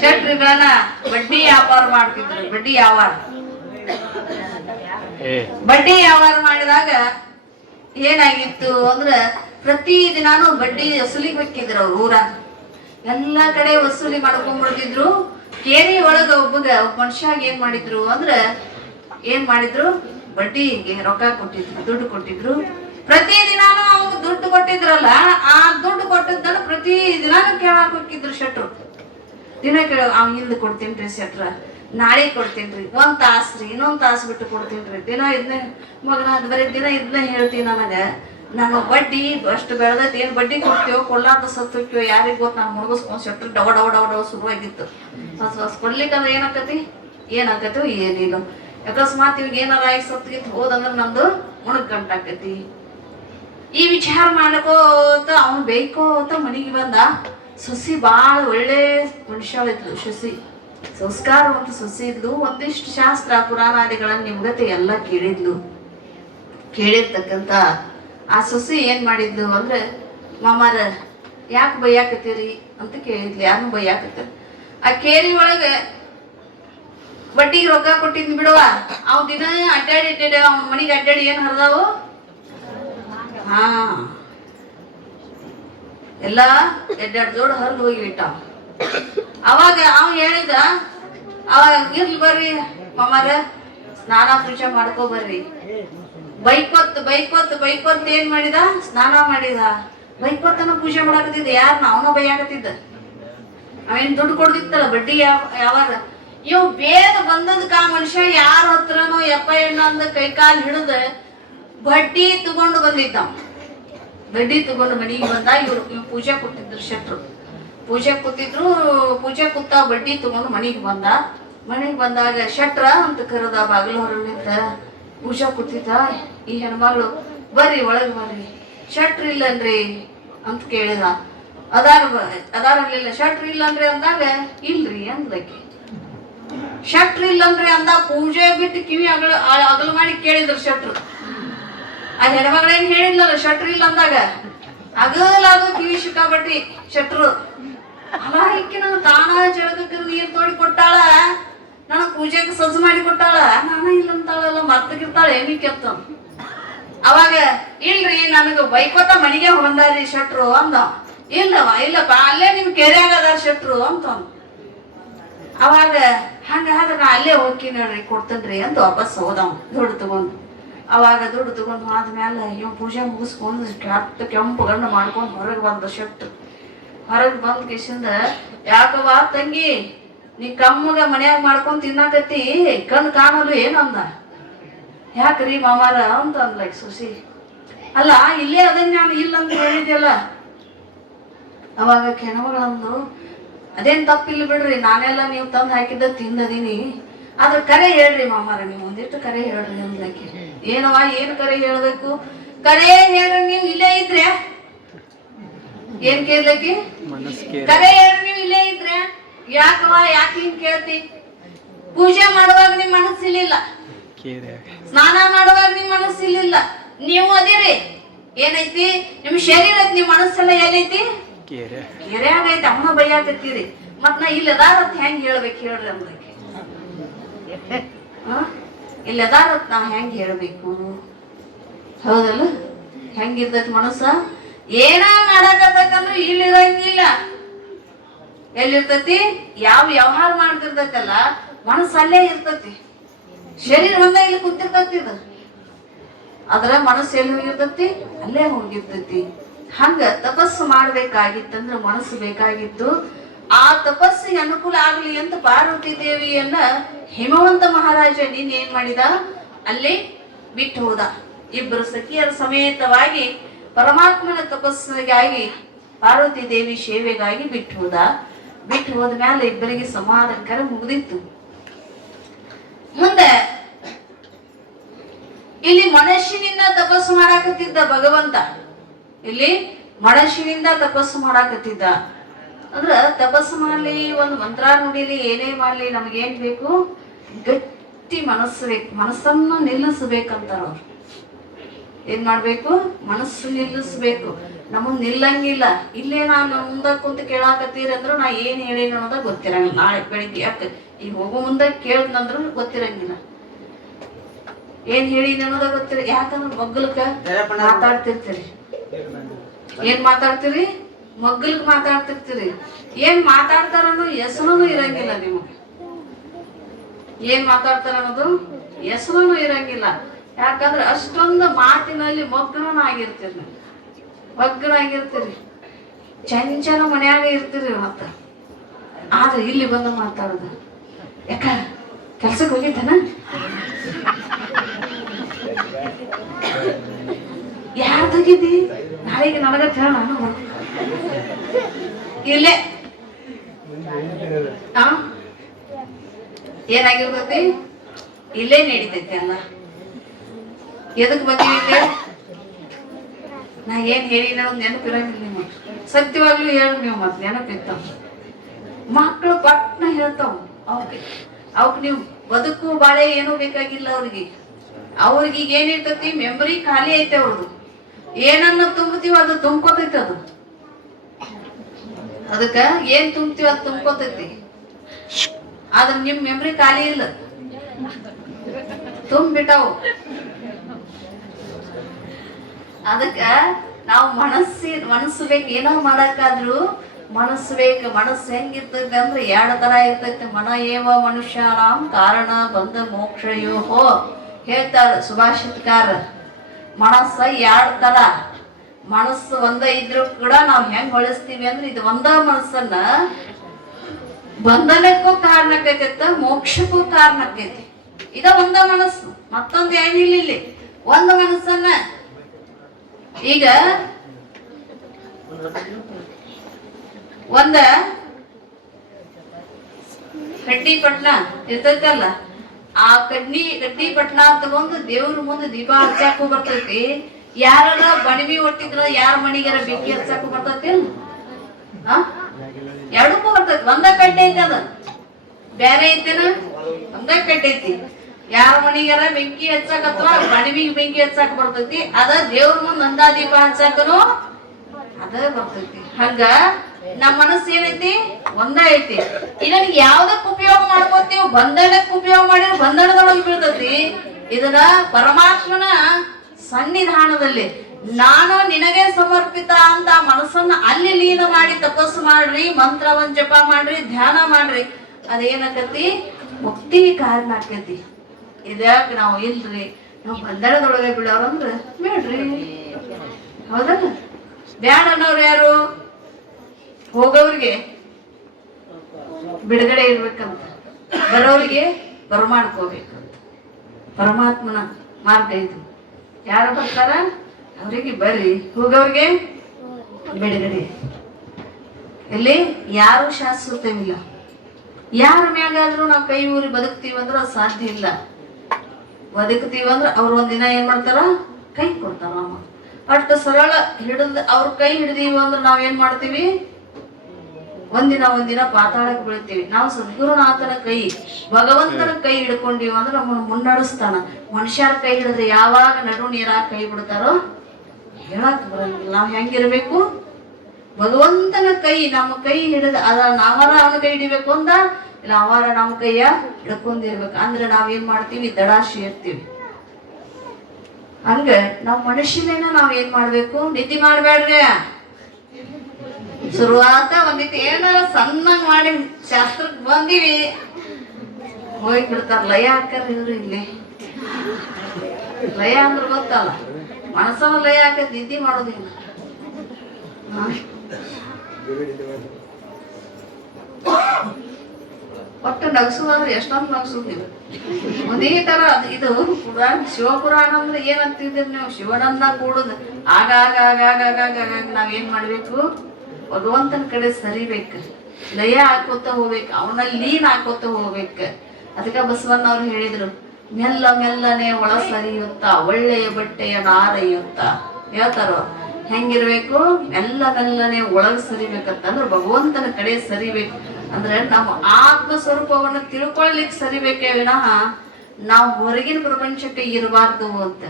ಶೆಟ್ರಿಗಳನ್ನ ಬಡ್ಡಿ ವ್ಯಾಪಾರ ಮಾಡ್ತಿದ್ರು. ಬಡ್ಡಿ ವ್ಯಾಪಾರ ಮಾಡಿದಾಗ ಏನಾಗಿತ್ತು ಅಂದ್ರ ಪ್ರತಿ ದಿನಾನು ಬಡ್ಡಿ ವಸೂಲಿಗೆ ಬೇಕಿದ್ರು ಅವ್ರ ಊರಾಗ. ಎಲ್ಲಾ ಕಡೆ ವಸೂಲಿ ಮಾಡ್ಕೊಂಡ್ಬಿಡ್ತಿದ್ರು. ಕೇರಿ ಒಳಗ ಒಬ್ಬ ಮನುಷ್ಯಾಗ ಏನ್ ಮಾಡಿದ್ರು ಬಡ್ಡಿಗೆ ರೊಕ್ಕ ಕೊಟ್ಟಿದ್ರು, ದುಡ್ಡು ಕೊಟ್ಟಿದ್ರು. ಪ್ರತಿ ದಿನಾನು ಅವ್ನು ದುಡ್ಡು ಕೊಟ್ಟಿದ್ರಲ್ಲ, ಆ ದುಡ್ಡು ಕೊಟ್ಟಿದ್ದನ್ನು ಪ್ರತಿ ದಿನಾನು ಕೇಳಾಕ್ ಹೋಗಿದ್ರು ಶೆಟ್ರು. ದಿನ ಕೇಳ ಅವ್ನ ಹಿಂದ್ ಕೊಡ್ತೀನ್ರಿ ಶೆಟ್ರ, ನಾಳೆ ಕೊಡ್ತೀನ್ರಿ, ಒಂದ್ ತಾಸ್ರಿ, ಇನ್ನೊಂದ್ ತಾಸು ಬಿಟ್ಟು ಕೊಡ್ತೀನ್ರಿ. ದಿನ ಇದನ್ನ ಮಗನ ಅದ್ ಬರೀ ದಿನ ಇದನ್ನ ಹೇಳ್ತೀನಿ. ನಾನು ಬಡ್ಡಿ ಅಷ್ಟು ಬೆಳೆದೈತಿ, ಏನ್ ಬಡ್ಡಿ ಕೊಡ್ತೀವೋ ಕೊಡ್ಲಾರ್ದ ಸತ್ತೋಕ್ಯೋ ಯಾರಿಗ್ ಗೊತ್ತ. ನಾನು ಮುಳುಗಿಸ್ಕೊಂಡ್ ಶೆಟ್ರು ಡವ ಡವ ಡವ ಡವ ಶುರುವಾಗಿತ್ತು. ಕೊಡ್ಲಿಕ್ಕಂದ್ರೆ ಏನಾಕತಿ ಏನಿಲ್ಲ. ಅಕಸ್ಮಾತ್ ಇವಾಗ ಏನಾರ ಆಗಿ ಸತ್ಗಿತ್ತು ಹೋದಂದ್ರೆ ನಮ್ದು ಮುಣಗ್ ಗಂಟಾಕತಿ. ಈ ವಿಚಾರ ಮಾಡ್ಕೋತ ಅವ್ನು ಬೇಯ್ಕೋತ ಮನೆಗೆ ಬಂದ. ಸೊಸಿ ಬಾಳ ಒಳ್ಳೆ ಮನುಷ್ಯ ಇದ್ಲು. ಸೊಸಿ ಸಂಸ್ಕಾರವಂತ ಸೊಸಿ ಇದ್ಲು. ಒಂದಿಷ್ಟು ಶಾಸ್ತ್ರ ಪುರಾಣಾದಿಗಳನ್ನ ನಿಮ್ಗತೆ ಎಲ್ಲ ಕೇಳಿರ್ತಕ್ಕಂಥ ಆ ಸೊಸಿ ಏನ್ ಮಾಡಿದ್ಲು ಅಂದ್ರೆ, ಮಾಮಾರ ಯಾಕೆ ಬೈಯಾಕತ್ತೀರಿ ಅಂತ ಕೇಳಿದ್ಲಿ. ಯಾರನ್ನು ಬೈಯಾಕತ್ತೀರಿ? ಆ ಕೇರಿ ಒಳಗೆ ಬಡ್ಡಿಗೆ ರೊಕ್ಕ ಕೊಟ್ಟಿದ್ ಬಿಡುವ. ಅವ್ ದಿನ ಅಡ್ಡಾಡಿ ಅವ್ನ ಮನಿಗೆ ಅಡ್ಡಾಡಿ ಏನ್ ಹರಿದಾವು? ಎಲ್ಲ ಎರಡೆರಡು ಜೋಡು ಹರಿದು ಹೋಗಿಬಿಟ್ಟ. ಅವಾಗ ಅವ ಹೇಳಿದ, ಅವಾಗ ಇರ್ಲಿ ಬರ್ರಿ ಮಾಮಾರ ಸ್ನಾನ ಪೂಜೆ ಮಾಡ್ಕೊ ಬರ್ರಿ. ಬೈಕೊತ್ ಏನ್ ಮಾಡಿದ, ಸ್ನಾನ ಮಾಡಿದ. ಬೈಕೊತ್ತನ ಪೂಜೆ ಮಾಡಾಕತ್ತಿದ್ದ. ಯಾರನ್ನ ಅವನ ಬೈಯಾಕತ್ತಿದ್ದ. ಅವೇನ್ ದುಡ್ಡು ಕೊಡ್ದಿತ್ತಲ್ಲ ಬಡ್ಡಿ ಯಾವಾಗ ಇವ್ ಬೇಗ ಬಂದದ್ಕ ಮನುಷ್ಯ ಯಾರ ಹತ್ರನೋ ಯಪ್ಪ ಎಣ್ಣ ಅಂದ ಕೈಕಾಲ್ ಹಿಡಿದ ಬಡ್ಡಿ ತಗೊಂಡು ಬಂದಿದ್ದ. ಬಡ್ಡಿ ತಗೊಂಡು ಮನೆಗೆ ಬಂದ. ಇವ್ರು ಪೂಜೆ ಕೂತಿದ್ರು, ಶೆಟ್ರು ಪೂಜೆ ಕೂತ ಬಡ್ಡಿ ತಗೊಂಡು ಮನೆಗೆ ಬಂದ. ಮನೆಗೆ ಬಂದಾಗ ಶೆಟ್ರ ಅಂತ ಕರೆದ. ಬಾಗಿಲು ಹೊರಲಿಂದ ಪೂಜೆ ಕೂತಿದ್ದ. ಈ ಹೆಣ್ಮಗಳು ಬರ್ರಿ ಒಳಗೆ ಬರ್ರಿ, ಶೆಟ್ರ್ ಇಲ್ಲನ್ರಿ ಅಂತ ಕೇಳಿದ. ಅದಾರಲಿಲ್ಲ. ಶೆಟ್ರ್ ಇಲ್ಲನ್ರಿ ಅಂದಾಗ ಇಲ್ರಿ ಅಂದ್ಲಕ್ಕೆ. ಶೆಟ್ರ್ ಇಲ್ಲನ್ರಿ ಅಂದ ಪೂಜೆ ಬಿಟ್ಟು ಕಿವಿ ಅಗಲು ಮಾಡಿ ಕೇಳಿದ್ರು ಶೆಟ್ರು. ಆ ಹೆಣ್ಮಗಳೇನ್ ಹೇಳಿದ್ಲಲ್ಲ ಶೆಟ್ರ್ ಇಲ್ಲ ಅಂದಾಗ ಅಗಲಾದು ಕಿವಿ ಸಿಕ್ಕಾಬಟ್ಟಿ ಶೆಟ್ರು. ಅಲ್ಲ ಈಕೆ ನಾನು ತಾನ ಜಳಕಕ್ಕೆ ನೀರ್ ತೋಡಿ ಕೊಟ್ಟಾಳ, ನನಗ್ ಪೂಜೆಗೆ ಸಜ್ಜು ಮಾಡಿ ಕೊಟ್ಟಾಳ, ನಾನ ಇಲ್ಲ ಅಂತಾಳಲ್ಲ ಮರ್ತಗಿರ್ತಾಳೆ ಏನಕ್ಕೆತ್ತ. ಅವಾಗ ಇಲ್ರಿ ನನಗ ಬೈಕೋತ ಮನೆಗೆ ಬಂದಾರಿ ಶೆಟ್ರು ಅಂದ. ಇಲ್ಲಪ್ಪ ಅಲ್ಲೇ ನಿಮ್ ಕೆರೆ ಆಗದ ಶೆಟ್ರು ಅಂತ. ಅವಾಗ ಹಂಗಾದ್ರೆ ನಾ ಅಲ್ಲೇ ಹೋಗಿ ನೋಡ್ರಿ ಕೊಡ್ತೇನ್ರಿ ಅಂತ ವಾಪಸ್ ಹೋದವ್ ದುಡ್ಡು ತಗೊಂಡು. ಅವಾಗ ದುಡ್ಡು ತಗೊಂಡು ಆದ್ಮೇಲೆ ಇವ್ ಪೂಜೆ ಮುಗಿಸ್ಕೊಂಡು ಕೆಂಪು ಗಂಡು ಮಾಡ್ಕೊಂಡು ಹೊರಗೆ ಬಂದ ಶೆಟ್ರು. ಹೊರಗೆ ಬಂದ ಕಿಶಿಂದ, ಯಾಕವ್ವ ತಂಗಿ ನೀ ಕಮ್ಮಗ ಮನ್ಯಾಗ ಮಾಡ್ಕೊಂಡ್ ತಿನ್ನಾಕತ್ತಿ, ಕಣ್ಣು ಕಾಣಲು ಏನಂದ. ಯಾಕ್ರಿ ಮಾಮಾರ ಅಂತ ಅಂದ್ಲೈಕ್ ಸುಸಿ. ಅಲ್ಲ ಇಲ್ಲೇ ಅದನ್ನ ನಾನು ಇಲ್ಲಂತ ಹೇಳಿದ್ಯಲ್ಲ. ಅವಾಗ ಹೆಣ್ಮಗಳಂದು, ಅದೇನ್ ತಪ್ಪಿಲ್ಲ ಬಿಡ್ರಿ, ನಾನೆಲ್ಲ ನೀವು ತಂದು ಹಾಕಿದ್ದ ತಿಂದದೀನಿ, ಆದ್ರೆ ಕರೆ ಹೇಳ್ರಿ ಮಾಮಾರ, ನೀವು ಒಂದಿಷ್ಟು ಕರೆ ಹೇಳ್ರಿ ಅಂದ್ಲಕ್ಕೆ. ಏನವ ಏನ್ ಕರೆ ಹೇಳ್ಬೇಕು? ಕರೆ ಹೇಳ್ರಿ ನೀವು ಇಲ್ಲೇ ಇದ್ರೆ. ಏನ್ ಕೇಳ್ಲಕ್ಕಿ? ಕರೆ ಹೇಳ್ರಿ ನೀವು ಇಲ್ಲೇ ಇದ್ರೆ. ಯಾಕವ ಯಾಕೆ ಹಿಂಗ್ ಕೇಳ್ತಿ? ಪೂಜೆ ಮಾಡುವಾಗ ನಿಮ್ ಮನಸ್ಸಿಲ್ಲ, ಸ್ನಾನ ಮಾಡುವಾಗ ನಿಮ್ ಮನಸ್ಸಿಲ್ಲ. ನೀವು ಅದಿರಿ ಏನೈತಿ ನಿಮ್ ಶರೀರ ಐತಿ, ನಿಮ್ ಮನಸ್ಸೆಲ್ಲ ಎಲ್ಲೈತಿ ಕೆರೆ ಆಗೈತಿ. ಅವನ ಬೈಯಾಕತ್ತೀರಿ. ಮತ್ ನಾ ಇಲ್ಲದಾರತ್ ಹೆಂಗ್ ಹೇಳ್ಬೇಕು ಹೇಳ್ರಿ ಅಂದ್ಲಕ್ಕೆ. ಇಲ್ಲದಾರತ್ ನಾ ಹೆಂಗ್ ಹೇಳ್ಬೇಕು? ಹೌದಲ್ಲ? ಹೆಂಗಿರ್ತೈತಿ ಮನಸ್ಸ? ಏನ ಮಾಡಾಕತ್ತಂದ್ರೆ ಇಲ್ಲಿರಂಗಿಲ್ಲ. ಎಲ್ಲಿರ್ತೈತಿ? ಯಾವ ವ್ಯವಹಾರ ಮಾಡ್ತಿರ್ತೈತಲ್ಲ ಮನಸ್ಸಲ್ಲೇ ಇರ್ತೈತಿ. ಶರೀರ ಒಂದ ಇಲ್ಲಿ ಕುಂತಿರ್ತೈತಿ. ಇದು ಅದ್ರ ಮನಸ್ಸು ಎಲ್ಲಿ ಹೋಗಿರ್ತೈತಿ? ಅಲ್ಲೇ ಹೋಗಿರ್ತೈತಿ. ಹಂಗ ತಪಸ್ಸು ಮಾಡ್ಬೇಕಾಗಿತ್ತಂದ್ರ ಮನಸ್ಸು ಬೇಕಾಗಿತ್ತು. ಆ ತಪಸ್ಸಿಗೆ ಅನುಕೂಲ ಆಗ್ಲಿ ಅಂತ ಪಾರ್ವತಿ ದೇವಿಯನ್ನ ಹಿಮವಂತ ಮಹಾರಾಜ ನೀನ್ ಏನ್ ಮಾಡಿದ, ಅಲ್ಲಿ ಬಿಟ್ಟು ಹೋದ. ಇಬ್ಬರು ಸಖಿಯರ ಸಮೇತವಾಗಿ ಪರಮಾತ್ಮನ ತಪಸ್ಸಿಗಾಗಿ ಪಾರ್ವತಿ ದೇವಿ ಸೇವೆಗಾಗಿ ಬಿಟ್ಟು ಹೋದ. ಬಿಟ್ಟು ಹೋದ ಮ್ಯಾಲ ಇಬ್ಬರಿಗೆ ಸಮಾಧಾನಕರ ಮುಗಿದಿತ್ತು. ಮುಂದೆ ಇಲ್ಲಿ ಮನಸ್ಸಿನಿಂದ ತಪಸ್ಸು ಮಾಡಾಕತ್ತಿದ್ದ ಭಗವಂತ. ಇಲ್ಲಿ ಮನಸ್ಸಿನಿಂದ ತಪಸ್ಸು ಮಾಡಾಕತ್ತಿದ್ದ. ಅಂದ್ರ ತಪಸ್ಸು ಮಾಡ್ಲಿ, ಒಂದು ಮಂತ್ರ ನುಡಿಲಿ, ಏನೇ ಮಾಡ್ಲಿ, ನಮಗೇನ್ ಬೇಕು? ಗಟ್ಟಿ ಮನಸ್ಸು ಬೇಕು. ಮನಸ್ಸನ್ನ ನಿಲ್ಲಿಸ್ಬೇಕಂತಾರ ಅವ್ರು. ಏನ್ ಮಾಡ್ಬೇಕು? ಮನಸ್ಸು ನಿಲ್ಲಿಸ್ಬೇಕು. ನಮಗ್ ನಿಲ್ಲಂಗಿಲ್ಲ. ಇಲ್ಲೇ ನಾನು ಮುಂದ ಕುಂತ ಕೇಳಾಕತ್ತೀರಿ ಅಂದ್ರು ನಾ ಏನ್ ಹೇಳೇನ ಅನ್ನೋದ ಗೊತ್ತಿರಂಗಿಲ್ಲ. ನಾಳೆ ಬೆಳಿಗ್ಗೆ ಯಾಕೆ ಈಗ ಹೋಗೋ ಮುಂದೆ ಕೇಳ್ದಂದ್ರು ಗೊತ್ತಿರಂಗಿಲ್ಲ. ಏನ್ ಹೇಳಿ ಅನ್ನೋದ ಗೊತ್ತಿರ. ಯಾಕಂದ್ರೆ ಮಗ್ಗಲ್ಕ ಮಾತಾಡ್ತಿರ್ತೀರಿ. ಏನ್ ಮಾತಾಡ್ತೀರಿ? ಮಗ್ಗಲ್ಕ್ ಮಾತಾಡ್ತಿರ್ತೀರಿ. ಏನ್ ಮಾತಾಡ್ತಾರ ಅನ್ನೋ ಹೆಸರು ಇರಂಗಿಲ್ಲ ನಿಮಗೆ. ಏನ್ ಮಾತಾಡ್ತಾರ ಅನ್ನೋದು ಹೆಸರು ಇರಂಗಿಲ್ಲ. ಯಾಕಂದ್ರೆ ಅಷ್ಟೊಂದು ಮಾತಿನಲ್ಲಿ ಮಗ್ನನಾಗಿರ್ತೀರಿ. ಮಗ್ನಾಗಿರ್ತೀರಿ. ಚಂಚನ ಮನ್ಯಾಗ ಇರ್ತೀರಿ. ಮತ್ತ ಆದ್ರೆ ಇಲ್ಲಿ ಬಂದು ಮಾತಾಡುದು ಯಾಕ ಕೆಲ್ಸಕ್ಕೆ ಹೋಗಿದ್ದಾನ? ಯಾರ್ದಾಗಿದ್ದಿ? ನಾಳೆಗೆ ನನಗ ಹೇಳ. ನಾನು ಇಲ್ಲೇ ಏನಾಗಿರ್ತೈತಿ? ಇಲ್ಲೇ ನಡೀತೈತಿ ಅಲ್ಲ. ಎದಕ್ ಬಂದಿವಿ? ನಾ ಏನ್ ಹೇಳಿ ಅನ್ನೋದು ನೆನಪಿರಂಗಿಲ್ಲ. ನೀವು ಸತ್ಯವಾಗ್ಲೂ ಹೇಳಿ ನೀವು ಮತ್ ನೆನಪಿತ್ತ. ಮಕ್ಕಳು ಪಟ್ನ ಹೇಳ್ತಾವ. ಅವಕ್ ನೀವು ಬದುಕು ಬಾಳೆ ಏನೂ ಬೇಕಾಗಿಲ್ಲ. ಅವ್ರಿಗೆ ಈಗ ಏನಿರ್ತೈತಿ? ಮೆಮೊರಿ ಖಾಲಿ ಐತೆ ಅವ್ರದ್ದು. ಏನನ್ನ ತುಂಬ್ತೀವ ಅದು ತುಂಬ್ಕೋತೈತಿ. ಅದಕ್ಕ ಏನ್ ತುಂಬ್ತೀವ ಅದು ತುಂಬ್ಕೋತೈತಿ. ಆದ್ರೆ ನಿಮ್ ಮೆಮೊರಿ ಖಾಲಿ ಇಲ್ಲ, ತುಂಬಿಟ್ಟಾವು. ಅದಕ್ಕ ನಾವು ಮನಸ್ಸು ಬೇಕು. ಏನೋ ಮಾಡಕ್ಕಾದ್ರು ಮನಸ್ಸು ಬೇಕು. ಮನಸ್ಸು ಹೆಂಗಿರ್ತೈತೆ ಅಂದ್ರೆ 2 ತರ ಇರ್ತೈತೆ. ಮನ ಏವ ಮನುಷ್ಯನಾಂ ಕಾರಣ ಬಂದ ಮೋಕ್ಷಯೋಹೋ ಹೇಳ್ತಾರ ಸುಭಾಷಿತಕಾರ. ಮನಸ್ಸ 2 ತರ. ಮನಸ್ಸು ಒಂದ ಇದ್ರು ಕೂಡ ನಾವು ಹೆಂಗ್ ಹೊಳಿಸ್ತೀವಿ ಅಂದ್ರೆ ಇದು ಒಂದ ಮನಸ್ಸನ್ನ ಬಂಧನಕ್ಕೂ ಕಾರಣಕ್ಕೈತೆ, ಮೋಕ್ಷಕ್ಕೂ ಕಾರಣಕ್ಕೈತಿ. ಇದ ಒಂದ ಮನಸ್ಸು, ಮತ್ತೊಂದು ಏನಿಲ್ಲ. ಇಲ್ಲಿ ಒಂದು ಮನಸ್ಸನ್ನ ಈಗ ಒಂದ ಕಡ್ಡಿ ಪಟ್ನ ಇರ್ತೈತಲ್ಲ, ಆ ಕಡ್ಡಿ ಪಟ್ನ ತಗೊಂಡು ದೇವ್ರ ಮುಂದೆ ದೀಪ ಹಚ್ಚಾಕು ಬರ್ತೈತಿ. ಯಾರ ಬಣಿಮಿ ಒಟ್ಟಿದ್ರ ಯಾರ ಮಣಿಗಾರ ಬೆಂಕಿ ಹಚ್ಚಾಕು ಬರ್ತೈತಿ. ಎರಡಕ್ಕೂ ಬರ್ತೈತಿ. ಒಂದ ಕಡ್ಡಿ ಐತಿ, ಅದ ಬ್ಯಾರೆ ಐತೇನ? ಒಂದ ಕಡ್ಡಿ ಐತಿ. ಯಾರ ಮಣಿಗಾರ ಬೆಂಕಿ ಹಚ್ಚಾಕ ಅಥವಾ ಬಣಿಮಿಗೆ ಬೆಂಕಿ ಹಚ್ಚಾಕ ಬರ್ತೈತಿ. ಅದ ದೇವ್ರ ಮುಂದ್ ನಂದಾ ದೀಪ ಹಚ್ಚಾಕನು ಅದ ಬರ್ತೈತಿ. ಹಂಗ ನಮ್ಮ ಮನಸ್ಸು ಏನೈತಿ? ಒಂದ ಐತಿ. ಇದನ್ನ ಯಾವ್ದಕ್ ಉಪಯೋಗ ಮಾಡ್ಕೋತೀವಿ? ಬಂಧನಕ್ಕೆ ಉಪಯೋಗ ಮಾಡಿದ್ರೆ ಬಂಧನದೊಳಗೆ ಬೀಳ್ತೈತಿ. ಇದನ್ನ ಪರಮಾತ್ಮನ ಸನ್ನಿಧಾನದಲ್ಲಿ ನಾನು ನಿನಗೆ ಸಮರ್ಪಿತ ಅಂತ ಮನಸ್ಸನ್ನ ಅಲ್ಲಿ ಲೀನ ಮಾಡಿ ತಪಸ್ಸು ಮಾಡ್ರಿ, ಮಂತ್ರವನ್ನ ಜಪ ಮಾಡ್ರಿ, ಧ್ಯಾನ ಮಾಡ್ರಿ. ಅದೇನಕತಿ? ಮುಕ್ತಿ ಕಾರಣ ಆಕತಿ. ಇದ್ಯಾಕ ನಾವು ಇಲ್ರಿ ನಾವು ಬಂಧನದೊಳಗೆ ಬೀಳೋರಂದ್ರ ಬೇಡ್ರಿ. ಹೌದಲ್ಲ? ಬ್ಯಾಡ ಅನ್ನೋರು ಯಾರು? ಹೋಗೋವ್ರಿಗೆ ಬಿಡುಗಡೆ ಇರ್ಬೇಕಂತ, ಬರೋರಿಗೆ ಬರಮಾಡ್ಕೋಬೇಕಂತ. ಪರಮಾತ್ಮನ ಮಾರ್ಗ ಇದು. ಯಾರು ಬರ್ತಾರ ಅವರಿಗೆ ಬರ್ರಿ, ಹೋಗೋವ್ರಿಗೆ ಬಿಡುಗಡೆ. ಇಲ್ಲಿ ಯಾರು ಶಾಶ್ವತವಿಲ್ಲ. ಯಾರ ಮ್ಯಾಗಾದ್ರೂ ನಾವು ಕೈ ಊರಿ ಬದುಕ್ತೀವಂದ್ರ ಅದು ಸಾಧ್ಯ ಇಲ್ಲ. ಬದುಕ್ತೀವಂದ್ರ ಅವ್ರು ಒಂದಿನ ಏನ್ ಮಾಡ್ತಾರ? ಕೈ ಕೊಡ್ತಾರ. ಅಷ್ಟು ಸರಳ ಹಿಡಿದ್ ಅವ್ರ ಕೈ ಹಿಡಿದೀವಿ ಅಂದ್ರೆ ನಾವೇನ್ ಮಾಡ್ತೀವಿ? ಒಂದಿನ ಪಾತಾಳಕ್ಕೆ ಬೀಳ್ತೀವಿ. ನಾವು ಸದ್ಗುರುನಾಥನ ಕೈ, ಭಗವಂತನ ಕೈ ಹಿಡ್ಕೊಂಡಿವಿ ಅಂದ್ರೆ ನಮ್ಮನ್ನು ಮುನ್ನಡೆಸ್ತಾನ. ಮನುಷ್ಯರ ಕೈ ಹಿಡಿದ್ರೆ ಯಾವಾಗ ನಡು ನೀರಾಗ ಕೈ ಬಿಡ್ತಾರೋ ಹೇಳಕ್ ಬರಂಗಿಲ್ಲ. ನಾವ್ ಹೆಂಗಿರ್ಬೇಕು? ಭಗವಂತನ ಕೈ ನಮ್ಮ ಕೈ ಹಿಡಿದ ಅದ ನಾವಾರ ಅವನ ಕೈ ಹಿಡಿಬೇಕು ಅಂದ, ಇಲ್ಲ ಅವಾರ ನಮ್ಮ ಕೈಯ ಹಿಡ್ಕೊಂಡಿರ್ಬೇಕು. ಅಂದ್ರೆ ನಾವೇನ್ ಮಾಡ್ತೀವಿ? ದಡಾಶಿ ಇರ್ತೀವಿ. ಹಂಗ ನಾವ್ ಮನುಷ್ಯನೇನ ನಾವ್ ಏನ್ ಮಾಡ್ಬೇಕು? ನಿಧಿ ಮಾಡ್ಬೇಡ್ರಿ. ಶುರುವಾತ ಒಂದಿತ್ತು ಏನಾರ ಸಣ್ಣಂಗ್ ಮಾಡಿ ಶಾಸ್ತ್ರಕ್ ಬಂದಿವಿ, ಹೋಗಿ ಬಿಡ್ತಾರ. ಲಯ ಹಾಕಾರ ಇವ್ರು ಇಲ್ಲಿ. ಲಯ ಅಂದ್ರ ಗೊತ್ತಲ್ಲ, ಮನಸ್ಸನ್ನ ಲಯ ಹಾಕದ್ ನಿಧಿ ಮಾಡೋದಿಲ್ಲ. ಒಟ್ಟು ನಗಸುದಂದ್ರೆ ಎಷ್ಟೊಂದು ನಗಸುದ್ ನೀವು. ಒಂದೇ ತರ ಇದು ಪುರಾಣ, ಶಿವಪುರಾಣ ಅಂದ್ರೆ ಏನಂತಿದ್ರಿ ನೀವು? ಶಿವನನ್ನ ಕೂಡುದು. ಆಗ ನಾವೇನ್ ಮಾಡ್ಬೇಕು? ಭಗವಂತನ ಕಡೆ ಸರಿಬೇಕು, ಲಯ ಹಾಕೋತ ಹೋಗ್ಬೇಕು, ಅವನಲ್ಲಿ ಲೀನ್ ಹಾಕೋತ ಹೋಗ್ಬೇಕು. ಅದಕ್ಕೆ ಬಸವಣ್ಣ ಅವ್ರು ಹೇಳಿದ್ರು, ಮೆಲ್ಲನೆ ಒಳ ಸರಿಯುತ್ತ ಒಳ್ಳೆಯ ಬಟ್ಟೆಯ ನಾರಯುತ್ತ ಹೇಳ್ತಾರ. ಹೆಂಗಿರ್ಬೇಕು? ಮೆಲ್ಲನೆ ಒಳಗ್ ಸರಿಬೇಕಂತ. ಅಂದ್ರೆ ಭಗವಂತನ ಕಡೆ ಸರಿಬೇಕು. ಅಂದ್ರೆ ನಮ್ಮ ಆತ್ಮ ಸ್ವರೂಪವನ್ನು ತಿಳ್ಕೊಳ್ಲಿಕ್ಕೆ ಸರಿಬೇಕೇ ವಿನಃ ನಾವು ಹೊರಗಿನ ಪ್ರಪಂಚಕ್ಕೆ ಇರಬಾರ್ದು ಅಂತ.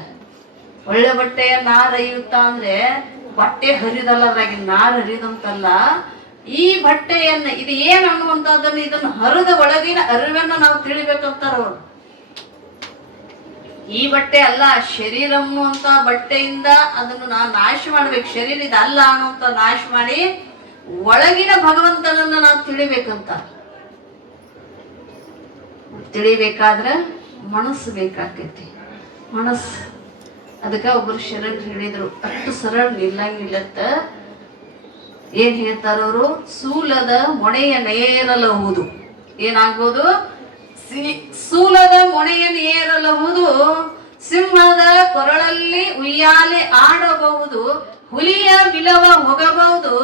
ಒಳ್ಳೆ ಬಟ್ಟೆಯ ನಾರಯುತ್ತ ಅಂದ್ರೆ ಬಟ್ಟೆ ಹರಿದಲ್ಲ, ಅದ್ರಾಗಿನ ನಾರು ಹರಿದಂತಲ್ಲ. ಈ ಬಟ್ಟೆಯನ್ನ ಇದು ಏನ್ ಅನ್ನುವಂಥದ್ದನ್ನು ಇದನ್ನು ಹರಿದ ಒಳಗಿನ ಅರಿವನ್ನ ನಾವು ತಿಳಿಬೇಕಂತಾರ ಅವ್ರು. ಈ ಬಟ್ಟೆ ಅಲ್ಲ, ಶರೀರಮ್ಮು ಅಂತ ಬಟ್ಟೆಯಿಂದ ಅದನ್ನು ನಾವು ನಾಶ ಮಾಡ್ಬೇಕು. ಶರೀರ ಇದಲ್ಲ ಅನ್ನುವಂತ ನಾಶ ಮಾಡಿ ಒಳಗಿನ ಭಗವಂತನನ್ನ ನಾವು ತಿಳಿಬೇಕಂತ. ತಿಳಿಬೇಕಾದ್ರೆ ಮನಸ್ಸು ಬೇಕಾಕೈತಿ. ಮನಸ್ಸು ಅದಕ್ಕೆ ಒಬ್ರು ಶರಣ್ ಹೇಳಿದ್ರು, ಅಷ್ಟು ಸರಳ ನಿಲ್ಲಂಗಿಲ್ಲತ್ತ. ಏನ್ ಹೇಳ್ತಾರವರು? ಸೂಲದ ಮೊಣೆಯ ನೇರಲಹುದು. ಏನಾಗ್ಬೋದು? ಸೂಲದ ಮೊಣೆಯನ್ನು ಏರಲಹುದು, ಸಿಂಹದ ಕೊರಳಲ್ಲಿ ಉಯ್ಯಾಲೆ ಆಡಬಹುದು, ಹುಲಿಯ ಬಿಲವ ಹೋಗಬಹುದು,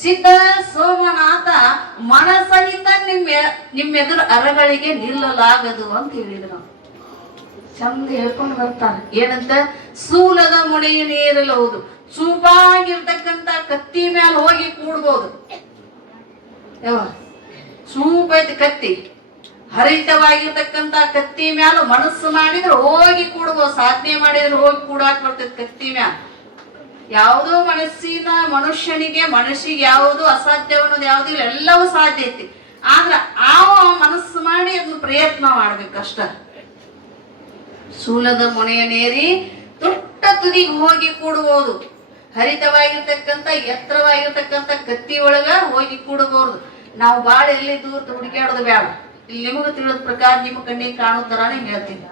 ಸಿದ್ಧ ಸೋಮನಾಥ ಮನಸಹಿತ ನಿಮ್ಮೆದುರು ಅರಗಳಿಗೆ ನಿಲ್ಲಲಾಗದು ಅಂತ ಹೇಳಿದ್ರು. ಚಂದ ಹೇಳ್ಕೊಂಡು ಬರ್ತಾರ. ಏನಂತ? ಸೂಲದ ಮೊಣೆಯನ್ನು ಏರಲಹುದು. ಚೂಪಾಗಿರ್ತಕ್ಕಂತ ಕತ್ತಿ ಮ್ಯಾಲ ಹೋಗಿ ಕೂಡ್ಬೋದು. ಚೂಪ ಐತಿ ಕತ್ತಿ, ಹರಿತವಾಗಿರ್ತಕ್ಕಂತ ಕತ್ತಿ ಮ್ಯಾಲ ಮನಸ್ಸು ಮಾಡಿದ್ರೆ ಹೋಗಿ ಕೂಡ್ಬೋದು. ಸಾಧನೆ ಮಾಡಿದ್ರೆ ಹೋಗಿ ಕೂಡಾಕ್ ಬರ್ತೈತಿ ಕತ್ತಿ ಮ್ಯಾಲ. ಯಾವುದೋ ಮನುಷ್ಯನಿಗೆ ಯಾವುದು ಅಸಾಧ್ಯ ಅನ್ನೋದು ಯಾವ್ದು ಇಲ್ಲ, ಎಲ್ಲವೂ ಸಾಧ್ಯ ಐತಿ. ಆದ್ರ ಮನಸ್ಸು ಮಾಡಿ ಅದನ್ನ ಪ್ರಯತ್ನ ಮಾಡ್ಬೇಕಷ್ಟ. ಶೂಲದ ಮೊನೆಯನೇರಿ ತುಟ್ಟ ತುದಿಗೆ ಹೋಗಿ ಕೂಡುವುದು. ಹರಿತವಾಗಿರ್ತಕ್ಕಂಥ ಎತ್ತರವಾಗಿರ್ತಕ್ಕಂಥ ಕತ್ತಿ ಒಳಗ ಹೋಗಿ ಕೂಡಬಹುದು. ನಾವು ಬಾಳ ಎಲ್ಲಿ ದೂರ ಹುಡುಕಾಡೋದು ಬೇಡ. ಇಲ್ಲಿ ನಿಮಗ ತಿಳಿದ ಪ್ರಕಾರ ನಿಮ್ಮ ಕಣ್ಣಿಗೆ ಕಾಣೋ ತರಾನೇ ಹೇಳ್ತೀನಿ.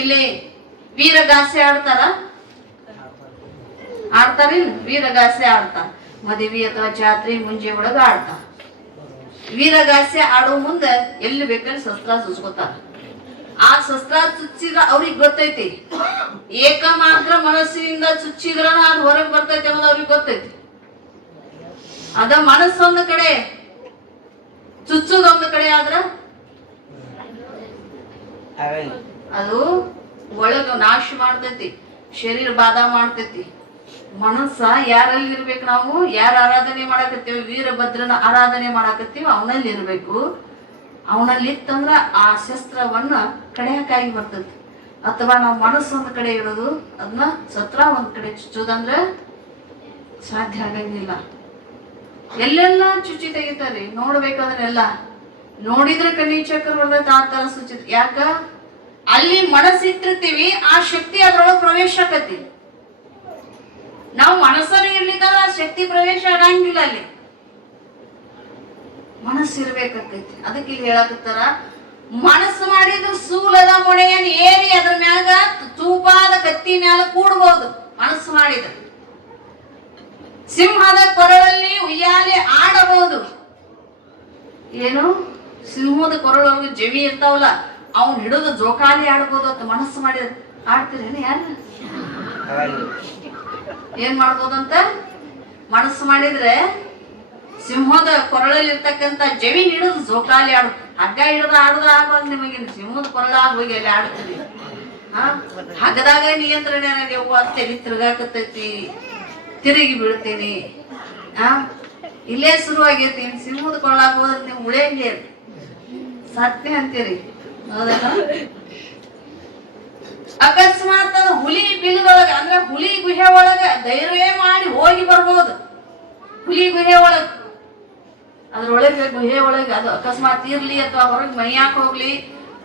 ಇಲ್ಲಿ ವೀರಗಾಸೆ ಆಡ್ತಾರಿಲ್ಲ, ವೀರಗಾಸೆ ಆಡ್ತಾರ. ಮದುವೆ ಅಥವಾ ಜಾತ್ರೆ ಮುಂಜೆ ಒಳಗ ಆಡ್ತಾರ. ವೀರಗಾಸೆ ಆಡೋ ಮುಂದೆ ಎಲ್ಲಿ ಬೇಕಲ್ಲಿ ಶಸ್ತ್ರ ಚುಚ್ಕೋತಾರ. ಆ ಶಸ್ತ್ರ ಚುಚ್ಚಿದ್ರ ಅವ್ರಿಗೆ ಗೊತ್ತೈತಿ, ಏಕಮಾತ್ರ ಮನಸ್ಸಿನಿಂದ ಚುಚ್ಚಿದ್ರ ಅದು ಹೊರಗೆ ಬರ್ತೈತಿ ಅನ್ನೋದು ಅವ್ರಿಗೆ ಗೊತ್ತೈತಿ. ಅದ ಮನಸ್ಸೊಂದು ಕಡೆ ಚುಚ್ಚುದೊಂದು ಕಡೆ ಆದ್ರ ಅದು ಒಳಗ ನಾಶ ಮಾಡ್ತೈತಿ, ಶರೀರ ಬಾಧ ಮಾಡ್ತೈತಿ. ಮನಸ್ಸ ಯಾರಲ್ಲಿ ಇರ್ಬೇಕು? ನಾವು ಯಾರ ಆರಾಧನೆ ಮಾಡಾಕತ್ತೀವಿ, ವೀರಭದ್ರನ ಆರಾಧನೆ ಮಾಡಾಕತ್ತೀವಿ, ಅವನಲ್ಲಿ ಇರ್ಬೇಕು. ಅವನಲ್ಲಿ ಇತ್ತಂದ್ರ ಆ ಶಸ್ತ್ರವನ್ನ ಕಡೆಯಕ್ಕಾಗಿ ಬರ್ತೈತಿ. ಅಥವಾ ನಾವು ಮನಸ್ಸು ಒಂದ್ ಕಡೆ ಇರೋದು, ಅದನ್ನ ಶಸ್ತ್ರ ಒಂದ್ ಕಡೆ ಚುಚ್ಚೋದಂದ್ರ ಸಾಧ್ಯ ಆಗಂಗಿಲ್ಲ. ಎಲ್ಲೆಲ್ಲ ಚುಚ್ಚಿ ತೆಗಿತಾರಿ, ನೋಡ್ಬೇಕಂದ್ರೆಲ್ಲ ನೋಡಿದ್ರೆ ಕಣ್ಣಿ ಚಕ್ರ ಬರ್ತೈತಿ. ಆ ತರ ಸುಚಿತ. ಯಾಕ? ಅಲ್ಲಿ ಮನಸ್ಸಿಟ್ಟಿರ್ತೀವಿ, ಆ ಶಕ್ತಿ ಅದ್ರೊಳಗೆ ಪ್ರವೇಶ ಆಕತಿ. ನಾವು ಮನಸ್ಸಲ್ಲಿ ಇರ್ಲಿಕ್ಕ ಆ ಶಕ್ತಿ ಪ್ರವೇಶ ಆಗಂಗಿಲ್ಲ. ಅಲ್ಲಿ ಮನಸ್ಸಿರ್ಬೇಕಾಕೈತಿ. ಅದಕ್ಕೆ ಇಲ್ಲಿ ಹೇಳಕತ್ತಾರ, ಮನಸ್ಸು ಮಾಡಿದ್ರು ಸೂಲದ ಮೊಳೆಯನ್ ಏರಿ ಅದ್ರ ಮ್ಯಾಗ ಚೂಪಾದ ಕತ್ತಿ ಮ್ಯಾಲ ಕೂಡ್ಬೋದು. ಮನಸ್ಸು ಮಾಡಿದ್ರು ಸಿಂಹದ ಕೊರಳಲ್ಲಿ ಉಯ್ಯಾಲೆ ಆಡಬಹುದು. ಏನು? ಸಿಂಹದ ಕೊರಳೊಳಗೆ ಜಮಿ ಇರ್ತಾವಲ್ಲ, ಅವ್ನ್ ಹಿಡಿದು ಜೋಕಾಲಿ ಆಡ್ಬೋದು ಅಂತ ಮನಸ್ಸು ಮಾಡಿದ್ರೆ. ಆಡ್ತೀರೇನು? ಯಾರು ಏನ್ ಮಾಡ್ಬೋದಂತ ಮನಸ್ಸು ಮಾಡಿದ್ರೆ? ಸಿಂಹದ ಕೊರಳಲ್ಲಿ ಇರ್ತಕ್ಕಂಥ ಜಮಿ ಹಿಡಿದು ಜೋಕಾಲಿ ಆಡು. ಹಗ್ಗ ಹಿಡಿದು ಆಡುದ ಆಗೋದು ನಿಮಗೆ. ಸಿಂಹದ ಕೊರಳ ಹೋಗಿ ಅಲ್ಲಿ ಆಡ್ತೀವಿ. ಹಗ್ಗದಾಗ ನಿಯಂತ್ರಣ ನೀವು ತಲೆ ತಿರ್ಗಾಕತ್ತೈತಿ, ತಿರುಗಿ ಬೀಳ್ತೀನಿ. ಇಲ್ಲೇ ಶುರು ಆಗೈತಿ. ಸಿಂಹದ ಕೊರಳಾಗ ಹೋದ್ರೆ ನೀವು ಉಳಿಯಂಗೆ ಸತ್ಯ ಅಂತೀರಿ, ಹೌದಲ್ಲ? ಅಕಸ್ಮಾತ್ ಅದು ಹುಲಿ ಬಿಲದೊಳಗ ಅಂದ್ರೆ ಹುಲಿ ಗುಹೆ ಒಳಗ ಧೈರ್ಯ ಮಾಡಿ ಹೋಗಿ ಬರ್ಬೋದು. ಹುಲಿ ಗುಹೆ ಒಳಗ ಅದ್ರೊಳಗೆ ಗುಹೆ ಒಳಗೆ ಅದು ಅಕಸ್ಮಾತ್ ಇರ್ಲಿ ಅಥವಾ ಹೊರಗೆ ಮೈಯಾಕ ಹೋಗ್ಲಿ,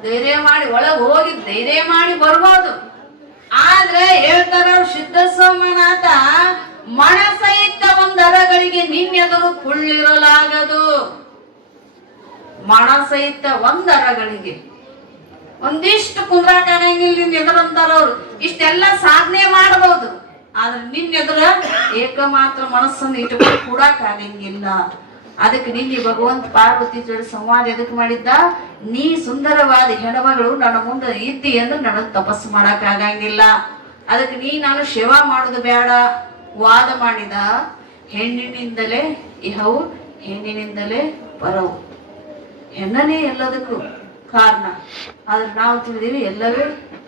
ಧೈರ್ಯ ಮಾಡಿ ಒಳಗ್ ಹೋಗಿ ಧೈರ್ಯ ಮಾಡಿ ಬರ್ಬೋದು. ಆದ್ರೆ ಹೇಳ್ತಾರ ಸಿದ್ಧ ಸೋಮನಾಥ, ಮನಸಹಿತ ಒಂದರಗಳಿಗೆ ನಿನ್ನೆದರು ಕುಳ್ಳಿರಲಾಗದು. ಮನಸಹಿತ ಒಂದರಗಳಿಗೆ ಒಂದಿಷ್ಟು ಕುಂದ್ರಾಕಾಗಂಗಿಲ್ಲ. ನಿನ್ನ ಎದುರಂತಾರ ಅವ್ರು ಇಷ್ಟೆಲ್ಲ ಸಾಧನೆ ಮಾಡಬಹುದು, ಆದ್ರೆ ನಿನ್ನೆದುರ ಏಕಮಾತ್ರ ಮನಸ್ಸನ್ನು ಇಟ್ಕೊಂಡು ಕೂಡಕ್ಕಾಗಂಗಿಲ್ಲ. ಅದಕ್ಕೆ ನಿನ್ನೆ ಭಗವಂತ ಪಾರ್ವತಿ ಜೋಡಿ ಸಂವಾದ ಎದಕ್ ಮಾಡಿದ್ದ? ನೀ ಸುಂದರವಾದ ಹೆಣ್ಮಗಳು ನನ್ನ ಮುಂದೆ ಇದ್ದಿ ಅಂದ್ರೆ ನನಗ್ ತಪಸ್ಸು ಮಾಡಕ್ ಆಗಂಗಿಲ್ಲ. ಅದಕ್ಕೆ ನೀ ನಾನು ಸೇವಾ ಮಾಡುದು ಬೇಡ. ವಾದ ಮಾಡಿದ. ಹೆಣ್ಣಿನಿಂದಲೇ ಇಹವು, ಹೆಣ್ಣಿನಿಂದಲೇ ಪರವು. ಹೆಣ್ಣನೇ ಎಲ್ಲದಕ್ಕೂ ಕಾರಣ. ಆದ್ರೆ ನಾವು ತಿಳಿದೀವಿ ಎಲ್ಲವೇ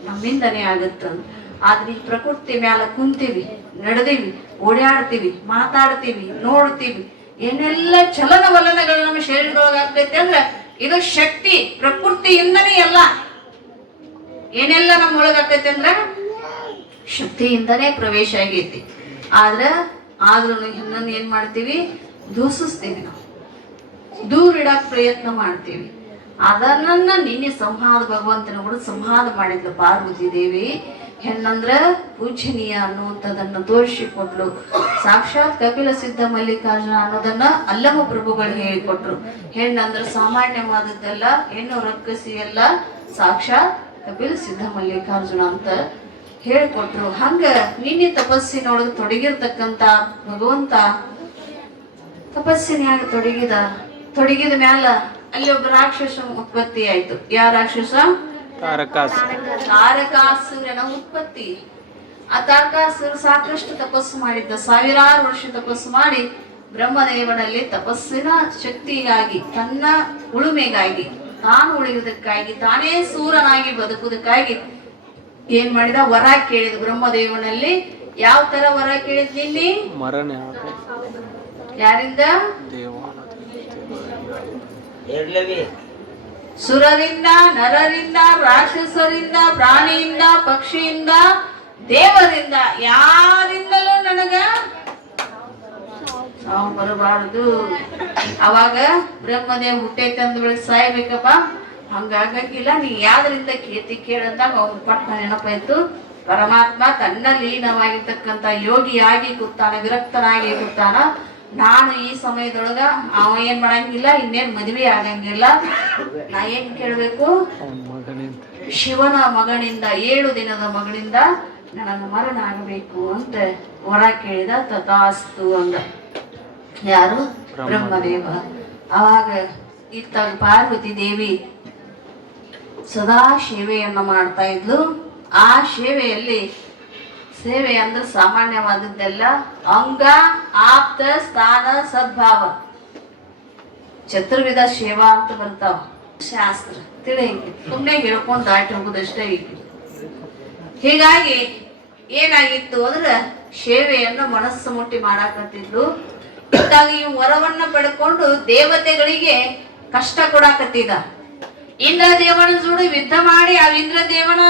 ನಮ್ಮಿಂದನೇ ಆಗುತ್ತಂದು. ಆದ್ರೆ ಈ ಪ್ರಕೃತಿ ಮ್ಯಾಲ ಕುಂತೀವಿ, ನಡೆದೀವಿ, ಓಡಾಡ್ತೀವಿ, ಮಾತಾಡ್ತೀವಿ, ನೋಡ್ತೀವಿ, ಏನೆಲ್ಲ ಚಲನವಲನಗಳು ನಮ್ಮ ಶರೀರದೊಳಗೆ ಆಗ್ತೈತೆ ಅಂದ್ರೆ ಇದು ಶಕ್ತಿ ಪ್ರಕೃತಿಯಿಂದನೇ. ಎಲ್ಲ ಏನೆಲ್ಲ ನಮ್ಮ ಒಳಗ ಆಗ್ತೈತೆ ಅಂದ್ರೆ ಶಕ್ತಿಯಿಂದನೇ ಪ್ರವೇಶ ಆಗೈತಿ. ಆದ್ರೂ ಹೆಣ್ಣನ್ನು ಏನ್ ಮಾಡ್ತೀವಿ? ದೂಷಿಸ್ತೀವಿ, ನಾವು ದೂರ ಇಡಕ್ ಪ್ರಯತ್ನ ಮಾಡ್ತೀವಿ. ಅದನ್ನ ನಿನ್ನೆ ಸಂಹಾರ ಭಗವಂತನ ಕೂಡ ಸಂಹಾರ ಮಾಡಿದ್ಲು ಪಾರ್ವತಿ ದೇವಿ. ಹೆಣ್ಣಂದ್ರ ಪೂಜನೀಯ ಅನ್ನುವಂಥದನ್ನ ತೋರಿಸಿಕೊಟ್ಲು. ಸಾಕ್ಷಾತ್ ಕಪಿಲ ಸಿದ್ಧ ಮಲ್ಲಿಕಾರ್ಜುನ ಅನ್ನೋದನ್ನ ಅಲ್ಲಮ ಪ್ರಭುಗಳು ಹೇಳಿಕೊಟ್ರು. ಹೆಣ್ಣಂದ್ರ ಸಾಮಾನ್ಯವಾದದ್ದಲ್ಲ, ಹೆಣ್ಣು ರಕ್ಕಸಿ ಎಲ್ಲ, ಸಾಕ್ಷಾತ್ ಕಪಿಲ ಸಿದ್ಧ ಮಲ್ಲಿಕಾರ್ಜುನ ಅಂತ ಹೇಳಿಕೊಟ್ರು. ಹಂಗ ನಿನ್ನೆ ತಪಸ್ಸಿನೊಳಗೆ ತೊಡಗಿರ್ತಕ್ಕಂತ ಭಗವಂತ ತಪಸ್ಸಿನ್ಯಾಗ ತೊಡಗಿದ ಮ್ಯಾಲ ಅಲ್ಲಿ ಒಬ್ಬ ರಾಕ್ಷಸ ಉತ್ಪತ್ತಿ ಆಯ್ತು. ಯಾವ ರಾಕ್ಷಸ? ತಾರಕಾಸುರನ ಉತ್ಪತ್ತಿ. ಆ ತಾರಕಾಸುರ ಸಾಕಷ್ಟು ತಪಸ್ಸು ಮಾಡಿದ್ದ. ಸಾವಿರಾರು ವರ್ಷ ತಪಸ್ಸು ಮಾಡಿ ಬ್ರಹ್ಮದೇವನಲ್ಲಿ ತಪಸ್ಸಿನ ಶಕ್ತಿಗಾಗಿ, ತನ್ನ ಉಳುಮೆಗಾಗಿ, ತಾನು ಉಳಿಯುವುದಕ್ಕಾಗಿ, ತಾನೇ ಸೂರನಾಗಿ ಬದುಕುವುದಕ್ಕಾಗಿ ಏನ್ ಮಾಡಿದ? ವರ ಕೇಳಿದ ಬ್ರಹ್ಮದೇವನಲ್ಲಿ. ಯಾವ ತರ ವರ ಕೇಳಿದ್ ನಿನ್ನೆ? ಯಾರಿಂದ? ಸುರರಿಂದ, ನರರಿಂದ, ರಾಕ್ಷಸರಿಂದ, ಪ್ರಾಣಿಯಿಂದ, ಪಕ್ಷಿಯಿಂದ, ದೇವರಿಂದ, ಯಾರಿಂದಲೂ ನನಗ ಸಾವು ಬರಬಾರದು. ಅವಾಗ ಬ್ರಹ್ಮದೇವ್ ಹುಟ್ಟೆ ತಂದ ಬಳಿಕ ಸಾಯ್ಬೇಕಪ್ಪ, ಹಂಗಾಗಂಗಿಲ್ಲ, ನೀ ಯಾವ್ದ್ರಿಂದ ಕೇತಿ ಕೇಳಂದಾಗ ಅವ್ನ ಪಟ್ಟ ನೆನಪಾಯ್ತು. ಪರಮಾತ್ಮ ತನ್ನ ಲೀನವಾಗಿರ್ತಕ್ಕಂಥ ಯೋಗಿಯಾಗಿ ಕೂತಾನ, ವಿರಕ್ತನಾಗಿ ಕೂತಾನ. ನಾನು ಈ ಸಮಯದೊಳಗ ಅವ ಏನ್ ಮಾಡಂಗಿಲ್ಲ, ಇನ್ನೇನ್ ಮದ್ವೆ ಆಗಂಗಿಲ್ಲ. ನಾ ಏನ್ ಕೇಳ್ಬೇಕು? ಶಿವನ ಮಗನಿಂದ 7 ದಿನದ ಮಗನಿಂದ ನನಗೆ ಮರಣ ಆಗಬೇಕು ಅಂತ ವರ ಕೇಳಿದ. ತಥಾಸ್ತು ಅಂದ. ಯಾರು? ಬ್ರಹ್ಮದೇವ. ಅವಾಗ ಇತ್ತಾಗ ಪಾರ್ವತಿ ದೇವಿ ಸದಾ ಸೇವೆಯನ್ನ ಮಾಡ್ತಾ ಇದ್ಲು. ಆ ಸೇವೆಯಲ್ಲಿ, ಸೇವೆ ಅಂದ್ರೆ ಸಾಮಾನ್ಯವಾದದ್ದೆಲ್ಲ, ಅಂಗ ಆಪ್ತ ಸ್ಥಾನ ಸದ್ಭಾವ, ಚತುರ್ವಿಧ ಸೇವಾ ಅಂತ ಬರ್ತಾವ. ಶಾಸ್ತ್ರ ತಿಳಿಯಂಗೆ ಸುಮ್ಮನೆ ಹೇಳ್ಕೊಂಡು ದಾಟಿ ಹೋಗುದಷ್ಟೇ ಇತ್ತು. ಹೀಗಾಗಿ ಏನಾಗಿತ್ತು ಅಂದ್ರೆ ಸೇವೆಯನ್ನು ಮನಸ್ಸು ಮುಟ್ಟಿ ಮಾಡಾಕತ್ತಿದ್ರು. ಇದ್ದಾಗ ಈ ವರವನ್ನ ಪಡ್ಕೊಂಡು ದೇವತೆಗಳಿಗೆ ಕಷ್ಟ ಕೊಡಾಕತ್ತಿದ. ಇಂದ್ರ ದೇವನ ಜೋಡಿ ಯುದ್ಧ ಮಾಡಿ ಆ ಇಂದ್ರ ದೇವನ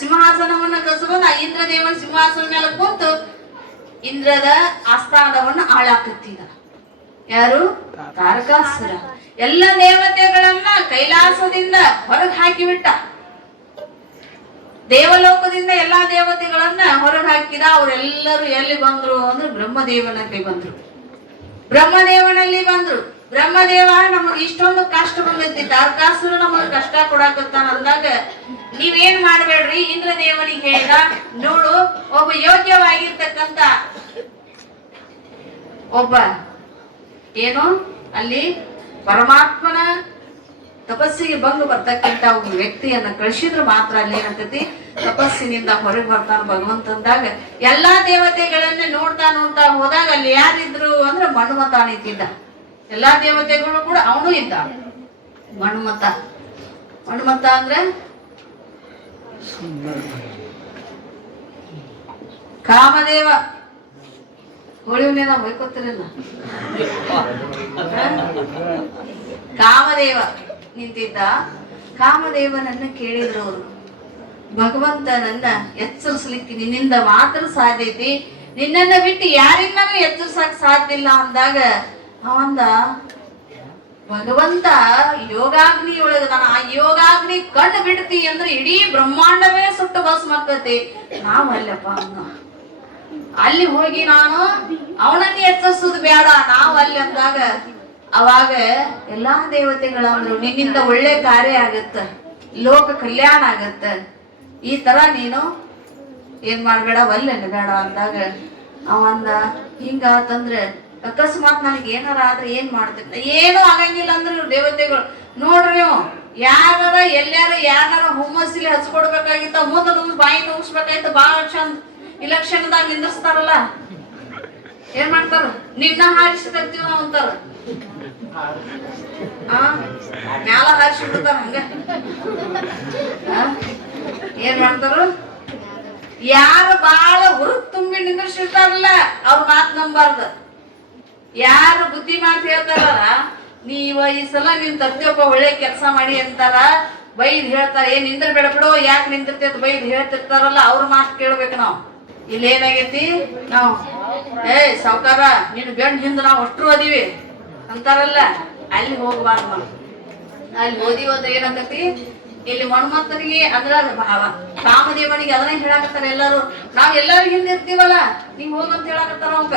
ಸಿಂಹಾಸನವನ್ನ ಕಸ್ಕೊಂಡು ಆ ಇಂದ್ರ ದೇವನ ಸಿಂಹಾಸನ ಮೇಲೆ ಕೂತು ಇಂದ್ರದ ಆಸ್ಥಾನವನ್ನ ಹಾಳಾಕತ್ತಿದ. ಯಾರು? ತಾರಕಾಸುರ. ಎಲ್ಲ ದೇವತೆಗಳನ್ನ ಕೈಲಾಸದಿಂದ ಹೊರಗೆ ಹಾಕಿಬಿಟ್ಟ. ದೇವಲೋಕದಿಂದ ಎಲ್ಲಾ ದೇವತೆಗಳನ್ನ ಹೊರಗೆ ಹಾಕಿದ. ಅವರೆಲ್ಲರೂ ಎಲ್ಲಿ ಬಂದ್ರು ಅಂದ್ರೆ ಬ್ರಹ್ಮದೇವನಲ್ಲಿ ಬಂದ್ರು. ಬ್ರಹ್ಮದೇವನಲ್ಲಿ ಬಂದ್ರು. ಬ್ರಹ್ಮದೇವ, ನಮಗ್ ಇಷ್ಟೊಂದು ಕಷ್ಟ ಬಂದೈತಿ, ತಾರಕಾಸುರ ನಮಗ್ ಕಷ್ಟ ಕೊಡಾಕತ್ತಾನ ಅಂದಾಗ ನೀವೇನ್ ಮಾಡ್ಬೇಡ್ರಿ, ಇಂದ್ರ ದೇವನಿಗೆ ಹೇಳಿದ, ನೋಡು ಒಬ್ಬ ಯೋಗ್ಯವಾಗಿರ್ತಕ್ಕಂತ ಒಬ್ಬ ಏನು ಅಲ್ಲಿ ಪರಮಾತ್ಮನ ತಪಸ್ಸಿಗೆ ಭಂಗ ಬರ್ತಕ್ಕಂತ ಒಬ್ಬ ವ್ಯಕ್ತಿಯನ್ನ ಕಳಿಸಿದ್ರು ಮಾತ್ರ ಅಲ್ಲಿ ಏನಂತತಿ ತಪಸ್ಸಿನಿಂದ ಹೊರಗೆ ಬರ್ತಾನ ಭಗವಂತಂದಾಗ. ಎಲ್ಲಾ ದೇವತೆಗಳನ್ನ ನೋಡ್ತಾ ನೋಡ್ತಾ ಹೋದಾಗ ಅಲ್ಲಿ ಯಾರಿದ್ರು ಅಂದ್ರೆ ಮನ್ಮಥ ನಿಂತಿದ್ದ. ಎಲ್ಲಾ ದೇವತೆಗಳು ಕೂಡ ಅವನು ಇದ್ದ. ಮನ್ಮಥ. ಮನ್ಮಥ ಅಂದ್ರೆ ಕಾಮದೇವ. ಹೋಳಿ ಹುಣ್ಣಿನ ಬೈಕೋತಿರಲ್ಲ. ಕಾಮದೇವ ನಿಂತಿದ್ದ. ಕಾಮದೇವನನ್ನ ಕೇಳಿದ್ರು ಅವರು, ಭಗವಂತನನ್ನ ಎಚ್ಚರಿಸ್ಲಿಕ್ಕೆ ನಿನ್ನಿಂದ ಮಾತ್ರ ಸಾಧ್ಯ ಐತಿ, ನಿನ್ನನ್ನ ಬಿಟ್ಟು ಯಾರಿಂದನೂ ಎಚ್ಚರಿಸಕ್ ಸಾಧ್ಯ ಇಲ್ಲ ಅಂದಾಗ ಅವಂದ, ಭಗವಂತ ಯೋಗಾಗ್ನಿ ಒಳಗದಾನ, ಆ ಯೋಗಾಗ್ನಿ ಕಣ್ಣು ಬಿಡ್ತಿ ಅಂದ್ರೆ ಇಡೀ ಬ್ರಹ್ಮಾಂಡವೇ ಸುಟ್ಟು ಭಸ್ಮಕ್ಕತಿ. ನಾವಲ್ಲಪ್ಪ ಅವನು ಅಲ್ಲಿ ಹೋಗಿ ನಾನು ಅವನನ್ನ ಎಚ್ಚರಿಸುದು ಬೇಡ, ನಾವು ಅಲ್ಲಿ ಅಂದಾಗ ಅವಾಗ ಎಲ್ಲಾ ದೇವತೆಗಳಂದ್ರು, ನಿನ್ನಿಂದ ಒಳ್ಳೆ ಕಾರ್ಯ ಆಗತ್ತ, ಲೋಕ ಕಲ್ಯಾಣ ಆಗತ್ತ, ಈ ತರ ನೀನು ಏನ್ ಮಾಡ್ಬೇಡ, ಒಲ್ಲೆಲ್ಲ ಬೇಡ ಅಂದಾಗ ಅವಂದ, ಹಿಂಗಾತಂದ್ರೆ ಅಕಸ್ಮಾತ್ ನನಗೆ ಏನಾರ ಆದ್ರೆ ಏನ್ ಮಾಡ್ತಿದ್ದ? ಏನೂ ಆಗಂಗಿಲ್ಲ ಅಂದ್ರೆ ದೇವತೆಗಳು ನೋಡ್ರಿ, ನೀವು ಯಾರ ಎಲ್ಲಾರ ಯಾರ ಹುಮ್ಮಸ್ಸಿಲಿ ಹಚ್ಕೊಡ್ಬೇಕಾಗಿತ್ತ, ಮುಂದೆ ಬಾಯಿ ನುಗ್ಸ್ಬೇಕಾಯ್ತ, ಬಾಳ ಚಂದ ಇಲೆಕ್ಷನ್ದಾಗ ನಿಂದಿರ್ಸ್ತಾರಲ್ಲ, ಏನ್ ಮಾಡ್ತಾರ? ನಿನ್ನ ಹಾರಿಸಿ ತರ್ತೀವಿ ನಾವ್ ಅಂತಾರ. ಮ್ಯಾಲ ಹಾರಿಸಿ ಬಿಡ್ತಾರ. ಹಂಗ ಏನ್ ಮಾಡ್ತಾರ? ಯಾರು ಬಾಳ ಹುರುಪ್ ತುಂಬಿ ನಿಂದಿರ್ಸಿರ್ತಾರಲ್ಲ ಅವ್ರ ಮಾತ್ ನಂಬಾರ್ದು. ಯಾರು ಬುದ್ಧಿ ಮಾತು ಹೇಳ್ತಾರಲ್ಲ, ನೀವ ಈ ಸಲ ನಿನ್ ತರ್ತಿಯಪ್ಪ ಒಳ್ಳೆ ಕೆಲಸ ಮಾಡಿ ಅಂತಾರ, ಬೈದ್ ಹೇಳ್ತಾರ, ಏನ್ ನಿಂದ್ರ ಬೇಡ ಬಿಡು, ಯಾಕೆ ನಿಂದಿರ್ತೇತ ಬೈದ್ ಹೇಳ್ತಿರ್ತಾರಲ್ಲ, ಅವ್ರ ಮಾತು ಕೇಳ್ಬೇಕು ನಾವು. ಇಲ್ಲಿ ಏನಾಗೈತಿ, ನಾವು ಸಾವ್ಕಾರ ನಿನ್ ಗಂಡ ಹಿಂದ ನಾವು ಅಷ್ಟ್ರು ಅದೀವಿ ಅಂತಾರಲ್ಲ, ಅಲ್ಲಿ ಹೋಗ್ಬಾರ್ದು ನಾವು. ಅಲ್ಲಿ ಓದಿವದ ಏನಾಗತಿ, ಇಲ್ಲಿ ಮನ್ಮಥನಿಗೆ ಅದ್ರ ಕಾಮದೇವನಿಗೆ ಅದನ್ನ ಹೇಳಾಕತ್ತಾರ ಎಲ್ಲಾರು, ನಾವ್ ಎಲ್ಲಾರು ಹಿಂದಿರ್ತೀವಲ್ಲ, ನೀವ್ ಹೋಗಂತ ಹೇಳಾಕತ್ತಾರ ಅವಂಗ.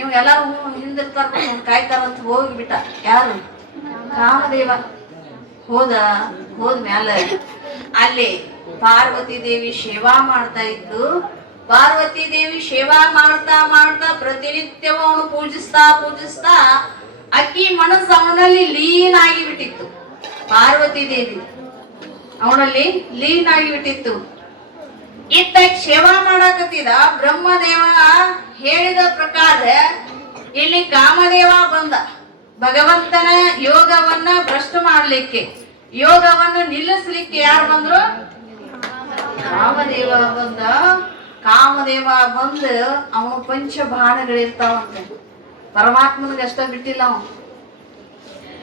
ಇವ್ ಎಲ್ಲಾರು ಹಿಂದಿರ್ತಾರ, ಕಾಯ್ತಾರಂತ ಹೋಗ್ಬಿಟ್ಟ. ಯಾರು? ಕಾಮದೇವ. ಹೋದ್ಮ್ಯಾಲ ಅಲ್ಲಿ ಪಾರ್ವತಿ ದೇವಿ ಸೇವಾ ಮಾಡ್ತಾ ಇದ್ದು, ಪಾರ್ವತಿ ದೇವಿ ಸೇವಾ ಮಾಡ್ತಾ ಮಾಡ್ತಾ ಪ್ರತಿನಿತ್ಯವೂ ಅವನು ಪೂಜಿಸ್ತಾ ಅಕ್ಕಿ ಮನಸ್ಸು ಅವನಲ್ಲಿ ಲೀನ್ ಆಗಿ ಬಿಟ್ಟಿತ್ತು. ಪಾರ್ವತಿ ದೇವಿ ಅವನಲ್ಲಿ ಲೀನ್ ಆಗಿ ಬಿಟ್ಟಿತ್ತು. ಇತ್ತ ಸೇವಾ ಮಾಡಾಕತ್ತಿದ. ಬ್ರಹ್ಮದೇವ ಹೇಳಿದ ಪ್ರಕಾರ ಇಲ್ಲಿ ಕಾಮದೇವ ಬಂದ. ಭಗವಂತನ ಯೋಗವನ್ನ ಭ್ರಷ್ಟ ಮಾಡ್ಲಿಕ್ಕೆ, ಯೋಗವನ್ನು ನಿಲ್ಲಿಸ್ಲಿಕ್ಕೆ ಯಾರು ಬಂದ್ರು? ಕಾಮದೇವ ಬಂದ. ಕಾಮದೇವ ಬಂದು ಅವನು ಪಂಚ ಬಾಣಗಳಿರ್ತಾವಂತೆ. ಪರಮಾತ್ಮನಿಗೆ ಅಷ್ಟ ಬಿಟ್ಟಿಲ್ಲ.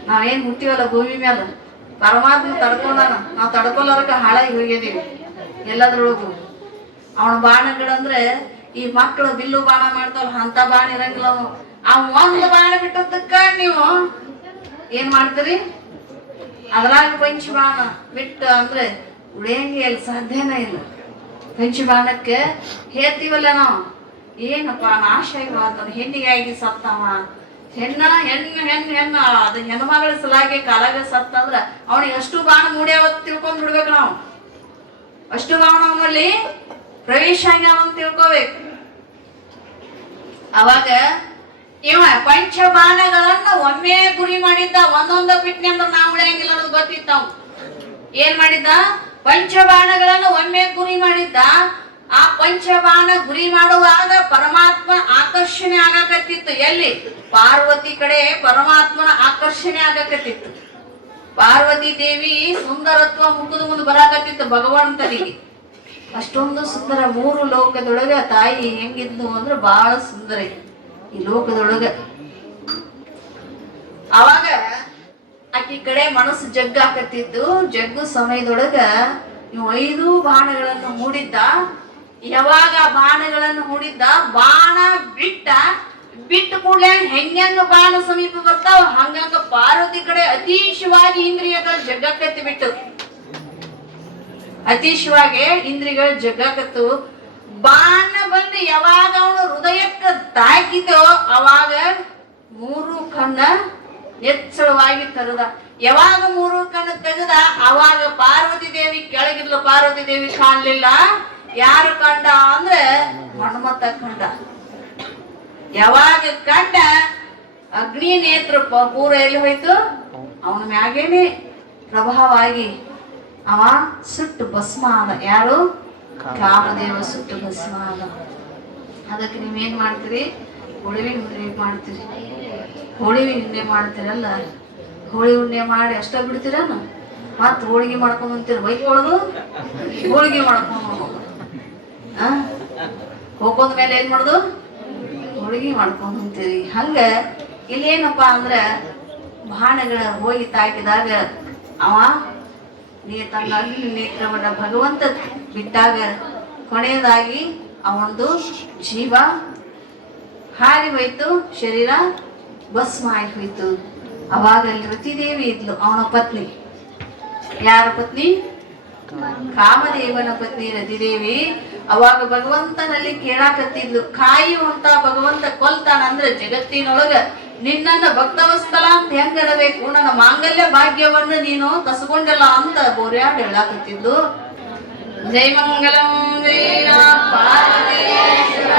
ನಾವೇನ್ ಹುಟ್ಟಿವಲ್ಲ ಭೂಮಿ ಮೇಲೆ, ಪರಮಾತ್ಮ ತಡ್ಕೊಂಡಾನ, ನಾವು ತಡ್ಕೊಲಾರಕ ಹಾಳಾಗಿ ಹೋಗಿದೀವಿ ಎಲ್ಲದ್ರೊಳಗು. ಅವನ ಬಾಣಗಳಂದ್ರೆ ಈ ಮಕ್ಕಳು ಬಿಲ್ಲು ಬಾಣ ಮಾಡ್ತಾವಲ್ಲ, ಅಂತ ಬಾಣ ಇರಂಗಿಲ್ಲ. ಒಂದು ಬಾಣ ಬಿಟ್ಟದಕ್ಕ ನೀವು ಏನ್ ಮಾಡ್ತೀರಿ? ಅದ್ರಾಗ ಪಂಚ ಬಾಣ ಬಿಟ್ಟು ಅಂದ್ರೆ ಉಳಿಯಂಗೆ ಸಾಧ್ಯನೇ ಇಲ್ಲ. ಪಂಚಬಾಣಕ್ಕೆ ಹೇಳ್ತೀವಲ್ಲ ನಾವು, ಏನಪ್ಪ ನಾಶ ಇವಾಗ ಹೆಣ್ಣಿಗಾಗಿ ಸತ್ತವ, ಹೆಣ್ಣು ಅದು ಹೆಣ್ಮಗಳ ಸಲಾಗಿ ಕಾಲಾಗ ಸತ್ತಂದ್ರ ಅವನಿಗೆ ಅಷ್ಟು ಬಾಣ ಮೂಡ್ಯಾವತ್ ತಿಳ್ಕೊಂಡ್ ಬಿಡ್ಬೇಕು ನಾವು. ಅಷ್ಟು ಬಾಣ ಅವನಲ್ಲಿ ಪ್ರವೇಶ ಆಗ್ಯಾವಂತ ತಿಳ್ಕೋಬೇಕು. ಅವಾಗ ಇವ ಪಂಚಬಾಣಗಳನ್ನ ಒಮ್ಮೆ ಗುರಿ ಮಾಡಿದ್ದ, ಒಂದೊಂದ ಬಿಟ್ನಿ ಅಂದ್ರೆ ನಾವು ಉಳಿಯಂಗಿಲ್ಲ ಅನ್ನೋದು ಗೊತ್ತಿತ್ತ. ಏನ್ ಮಾಡಿದ್ದ? ಪಂಚಬಾಣಗಳನ್ನ ಒಮ್ಮೆ ಗುರಿ ಮಾಡಿದ್ದ. ಆ ಪಂಚಬಾಣ ಗುರಿ ಮಾಡುವಾಗ ಪರಮಾತ್ಮ ಆಕರ್ಷಣೆ ಆಗಕತ್ತಿತ್ತು. ಎಲ್ಲಿ? ಪಾರ್ವತಿ ಕಡೆ ಪರಮಾತ್ಮನ ಆಕರ್ಷಣೆ ಆಗಕತ್ತಿತ್ತು. ಪಾರ್ವತಿ ದೇವಿ ಸುಂದರತ್ವ ಮುಖದ ಮುಂದೆ ಬರಾಕತ್ತಿತ್ತು ಭಗವಂತನಿಗೆ. ಅಷ್ಟೊಂದು ಸುಂದರ. 3 ಲೋಕದೊಳಗ ತಾಯಿ ಹೆಂಗಿದ್ನು ಅಂದ್ರೆ ಬಹಳ ಸುಂದರ ಈ ಲೋಕದೊಳಗ. ಅವಾಗ ಆಕಿ ಕಡೆ ಮನಸ್ಸು ಜಗ್ಗಾಕತ್ತಿದ್ದು. ಜಗ್ಗು ಸಮಯದೊಳಗ ನೀವು 5 ಬಾಣಗಳನ್ನು ಹೂಡಿದ್ದ. ಯಾವಾಗ ಬಾಣಗಳನ್ನು ಹೂಡಿದ್ದ, ಬಾಣ ಬಿಟ್ಟು ಕೂಡಲೇ ಹೆಂಗ ಬಾಣ ಸಮೀಪ ಬರ್ತಾವ ಹಂಗಂಗ ಪಾರ್ವತಿ ಕಡೆ ಅತೀಶವಾಗಿ ಇಂದ್ರಿಯಗಳು ಜಗ್ಗಾಕತ್ತಿ ಬಿಟ್ಟು, ಅತೀಶವಾಗಿ ಇಂದ್ರಿಯಗಳು ಜಗ್ಗಾಕತ್ತು. ಬಾಣ ಬಂದು ಯಾವಾಗ ಅವನು ಹೃದಯಕ್ಕೆ ತಾಕಿತೋ ಅವಾಗ 3 ಕಣ್ಣ ಎಚ್ಚರವಾಗಿ ತೆರೆದ. ಯಾವಾಗ 3 ಕಣ್ಣು ತೆಗೆದ ಅವಾಗ ಪಾರ್ವತಿ ದೇವಿ ಕೆಳಗಿದ್ಲು. ಪಾರ್ವತಿ ದೇವಿ ಕಾಣ್ಲಿಲ್ಲ. ಯಾರು ಕಂಡ ಅಂದ್ರೆ ಹನುಮಂತ ಕಂಡ. ಯಾವಾಗ ಕಂಡ ಅಗ್ನಿ ನೇತ್ರ ಪೂರ ಎಲ್ಲಿ ಹೋಯ್ತು? ಅವನ ಮ್ಯಾಗೇನೆ ಪ್ರಭಾವ ಆಗಿ ಅವ ಸುಟ್ಟು ಭಸ್ಮ ಆದ. ಯಾರು? ಕಾಮದೇವ ಸುಟ್ಟು ಭಸ್ಮ ಆದ. ಅದಕ್ಕೆ ನೀವೇನ್ ಮಾಡ್ತೀರಿ? ಹೋಳಿಗೆ ಹುಣ್ಣಿಮೆ ಮಾಡ್ತೀರಿ. ಹೋಳಿಗೆ ಹುಣ್ಣಿಮೆ ಮಾಡ್ತೀರಲ್ಲ, ಹೋಳಿಗೆ ಹುಣ್ಣಿಮೆ ಮಾಡಿ ಅಷ್ಟ ಬಿಡ್ತೀರನ? ಮತ್ ಹೋಳಿಗೆ ಮಾಡ್ಕೊಂಬಂತೀರಿ ಬೈಕೊಳದು, ಹೋಳಿಗೆ ಮಾಡ್ಕೊಂಡು ಹೋಗೋದ ಮೇಲೆ ಏನ್ ಮಾಡುದು? ಹೋಳಿಗೆ ಮಾಡ್ಕೊಂಡು ಅಂತೀರಿ. ಹಂಗ ಇಲ್ಲೇನಪ್ಪ ಅಂದ್ರ ಬಾಣಗಳ ಹೋಗಿ ತಾಕಿದಾಗ ಅವ ತನ್ನ ನೇತ್ರವನ್ನ ಭಗವಂತ ಬಿಟ್ಟಾಗ ಕೊನೆಯದಾಗಿ ಅವನದು ಜೀವ ಹಾರಿ ಹೋಯ್ತು, ಶರೀರ ಭಸ್ಮ ಆಗಿ ಹೋಯ್ತು. ಅವಾಗ ಅಲ್ಲಿ ರತಿದೇವಿ ಇದ್ಲು, ಅವನ ಪತ್ನಿ. ಯಾರ ಪತ್ನಿ? ಕಾಮದೇವನ ಪತ್ನಿ ರತಿದೇವಿ. ಅವಾಗ ಭಗವಂತನಲ್ಲಿ ಕೇಳಾಕತ್ತಿದ್ಲು, ಕಾಯುವಂತ ಭಗವಂತ ಕೊಲ್ತಾನಂದ್ರೆ ಜಗತ್ತಿನೊಳಗ ನಿನ್ನನ್ನ ಭಕ್ತವಸ್ಥಲ ಅಂತ ಹೆಂಗಿಡಬೇಕು, ನನ್ನ ಮಾಂಗಲ್ಯ ಭಾಗ್ಯವನ್ನು ನೀನು ಕಸ್ಕೊಂಡಲ್ಲ ಅಂತ ಬೋರ್ಯಾಡ್ ಹೇಳಾಕತ್ತಿದ್ಲು. ಜೈ ಮಂಗಲಂ ಜೈ ಪಾರ್ವತೇಶ್ವರ.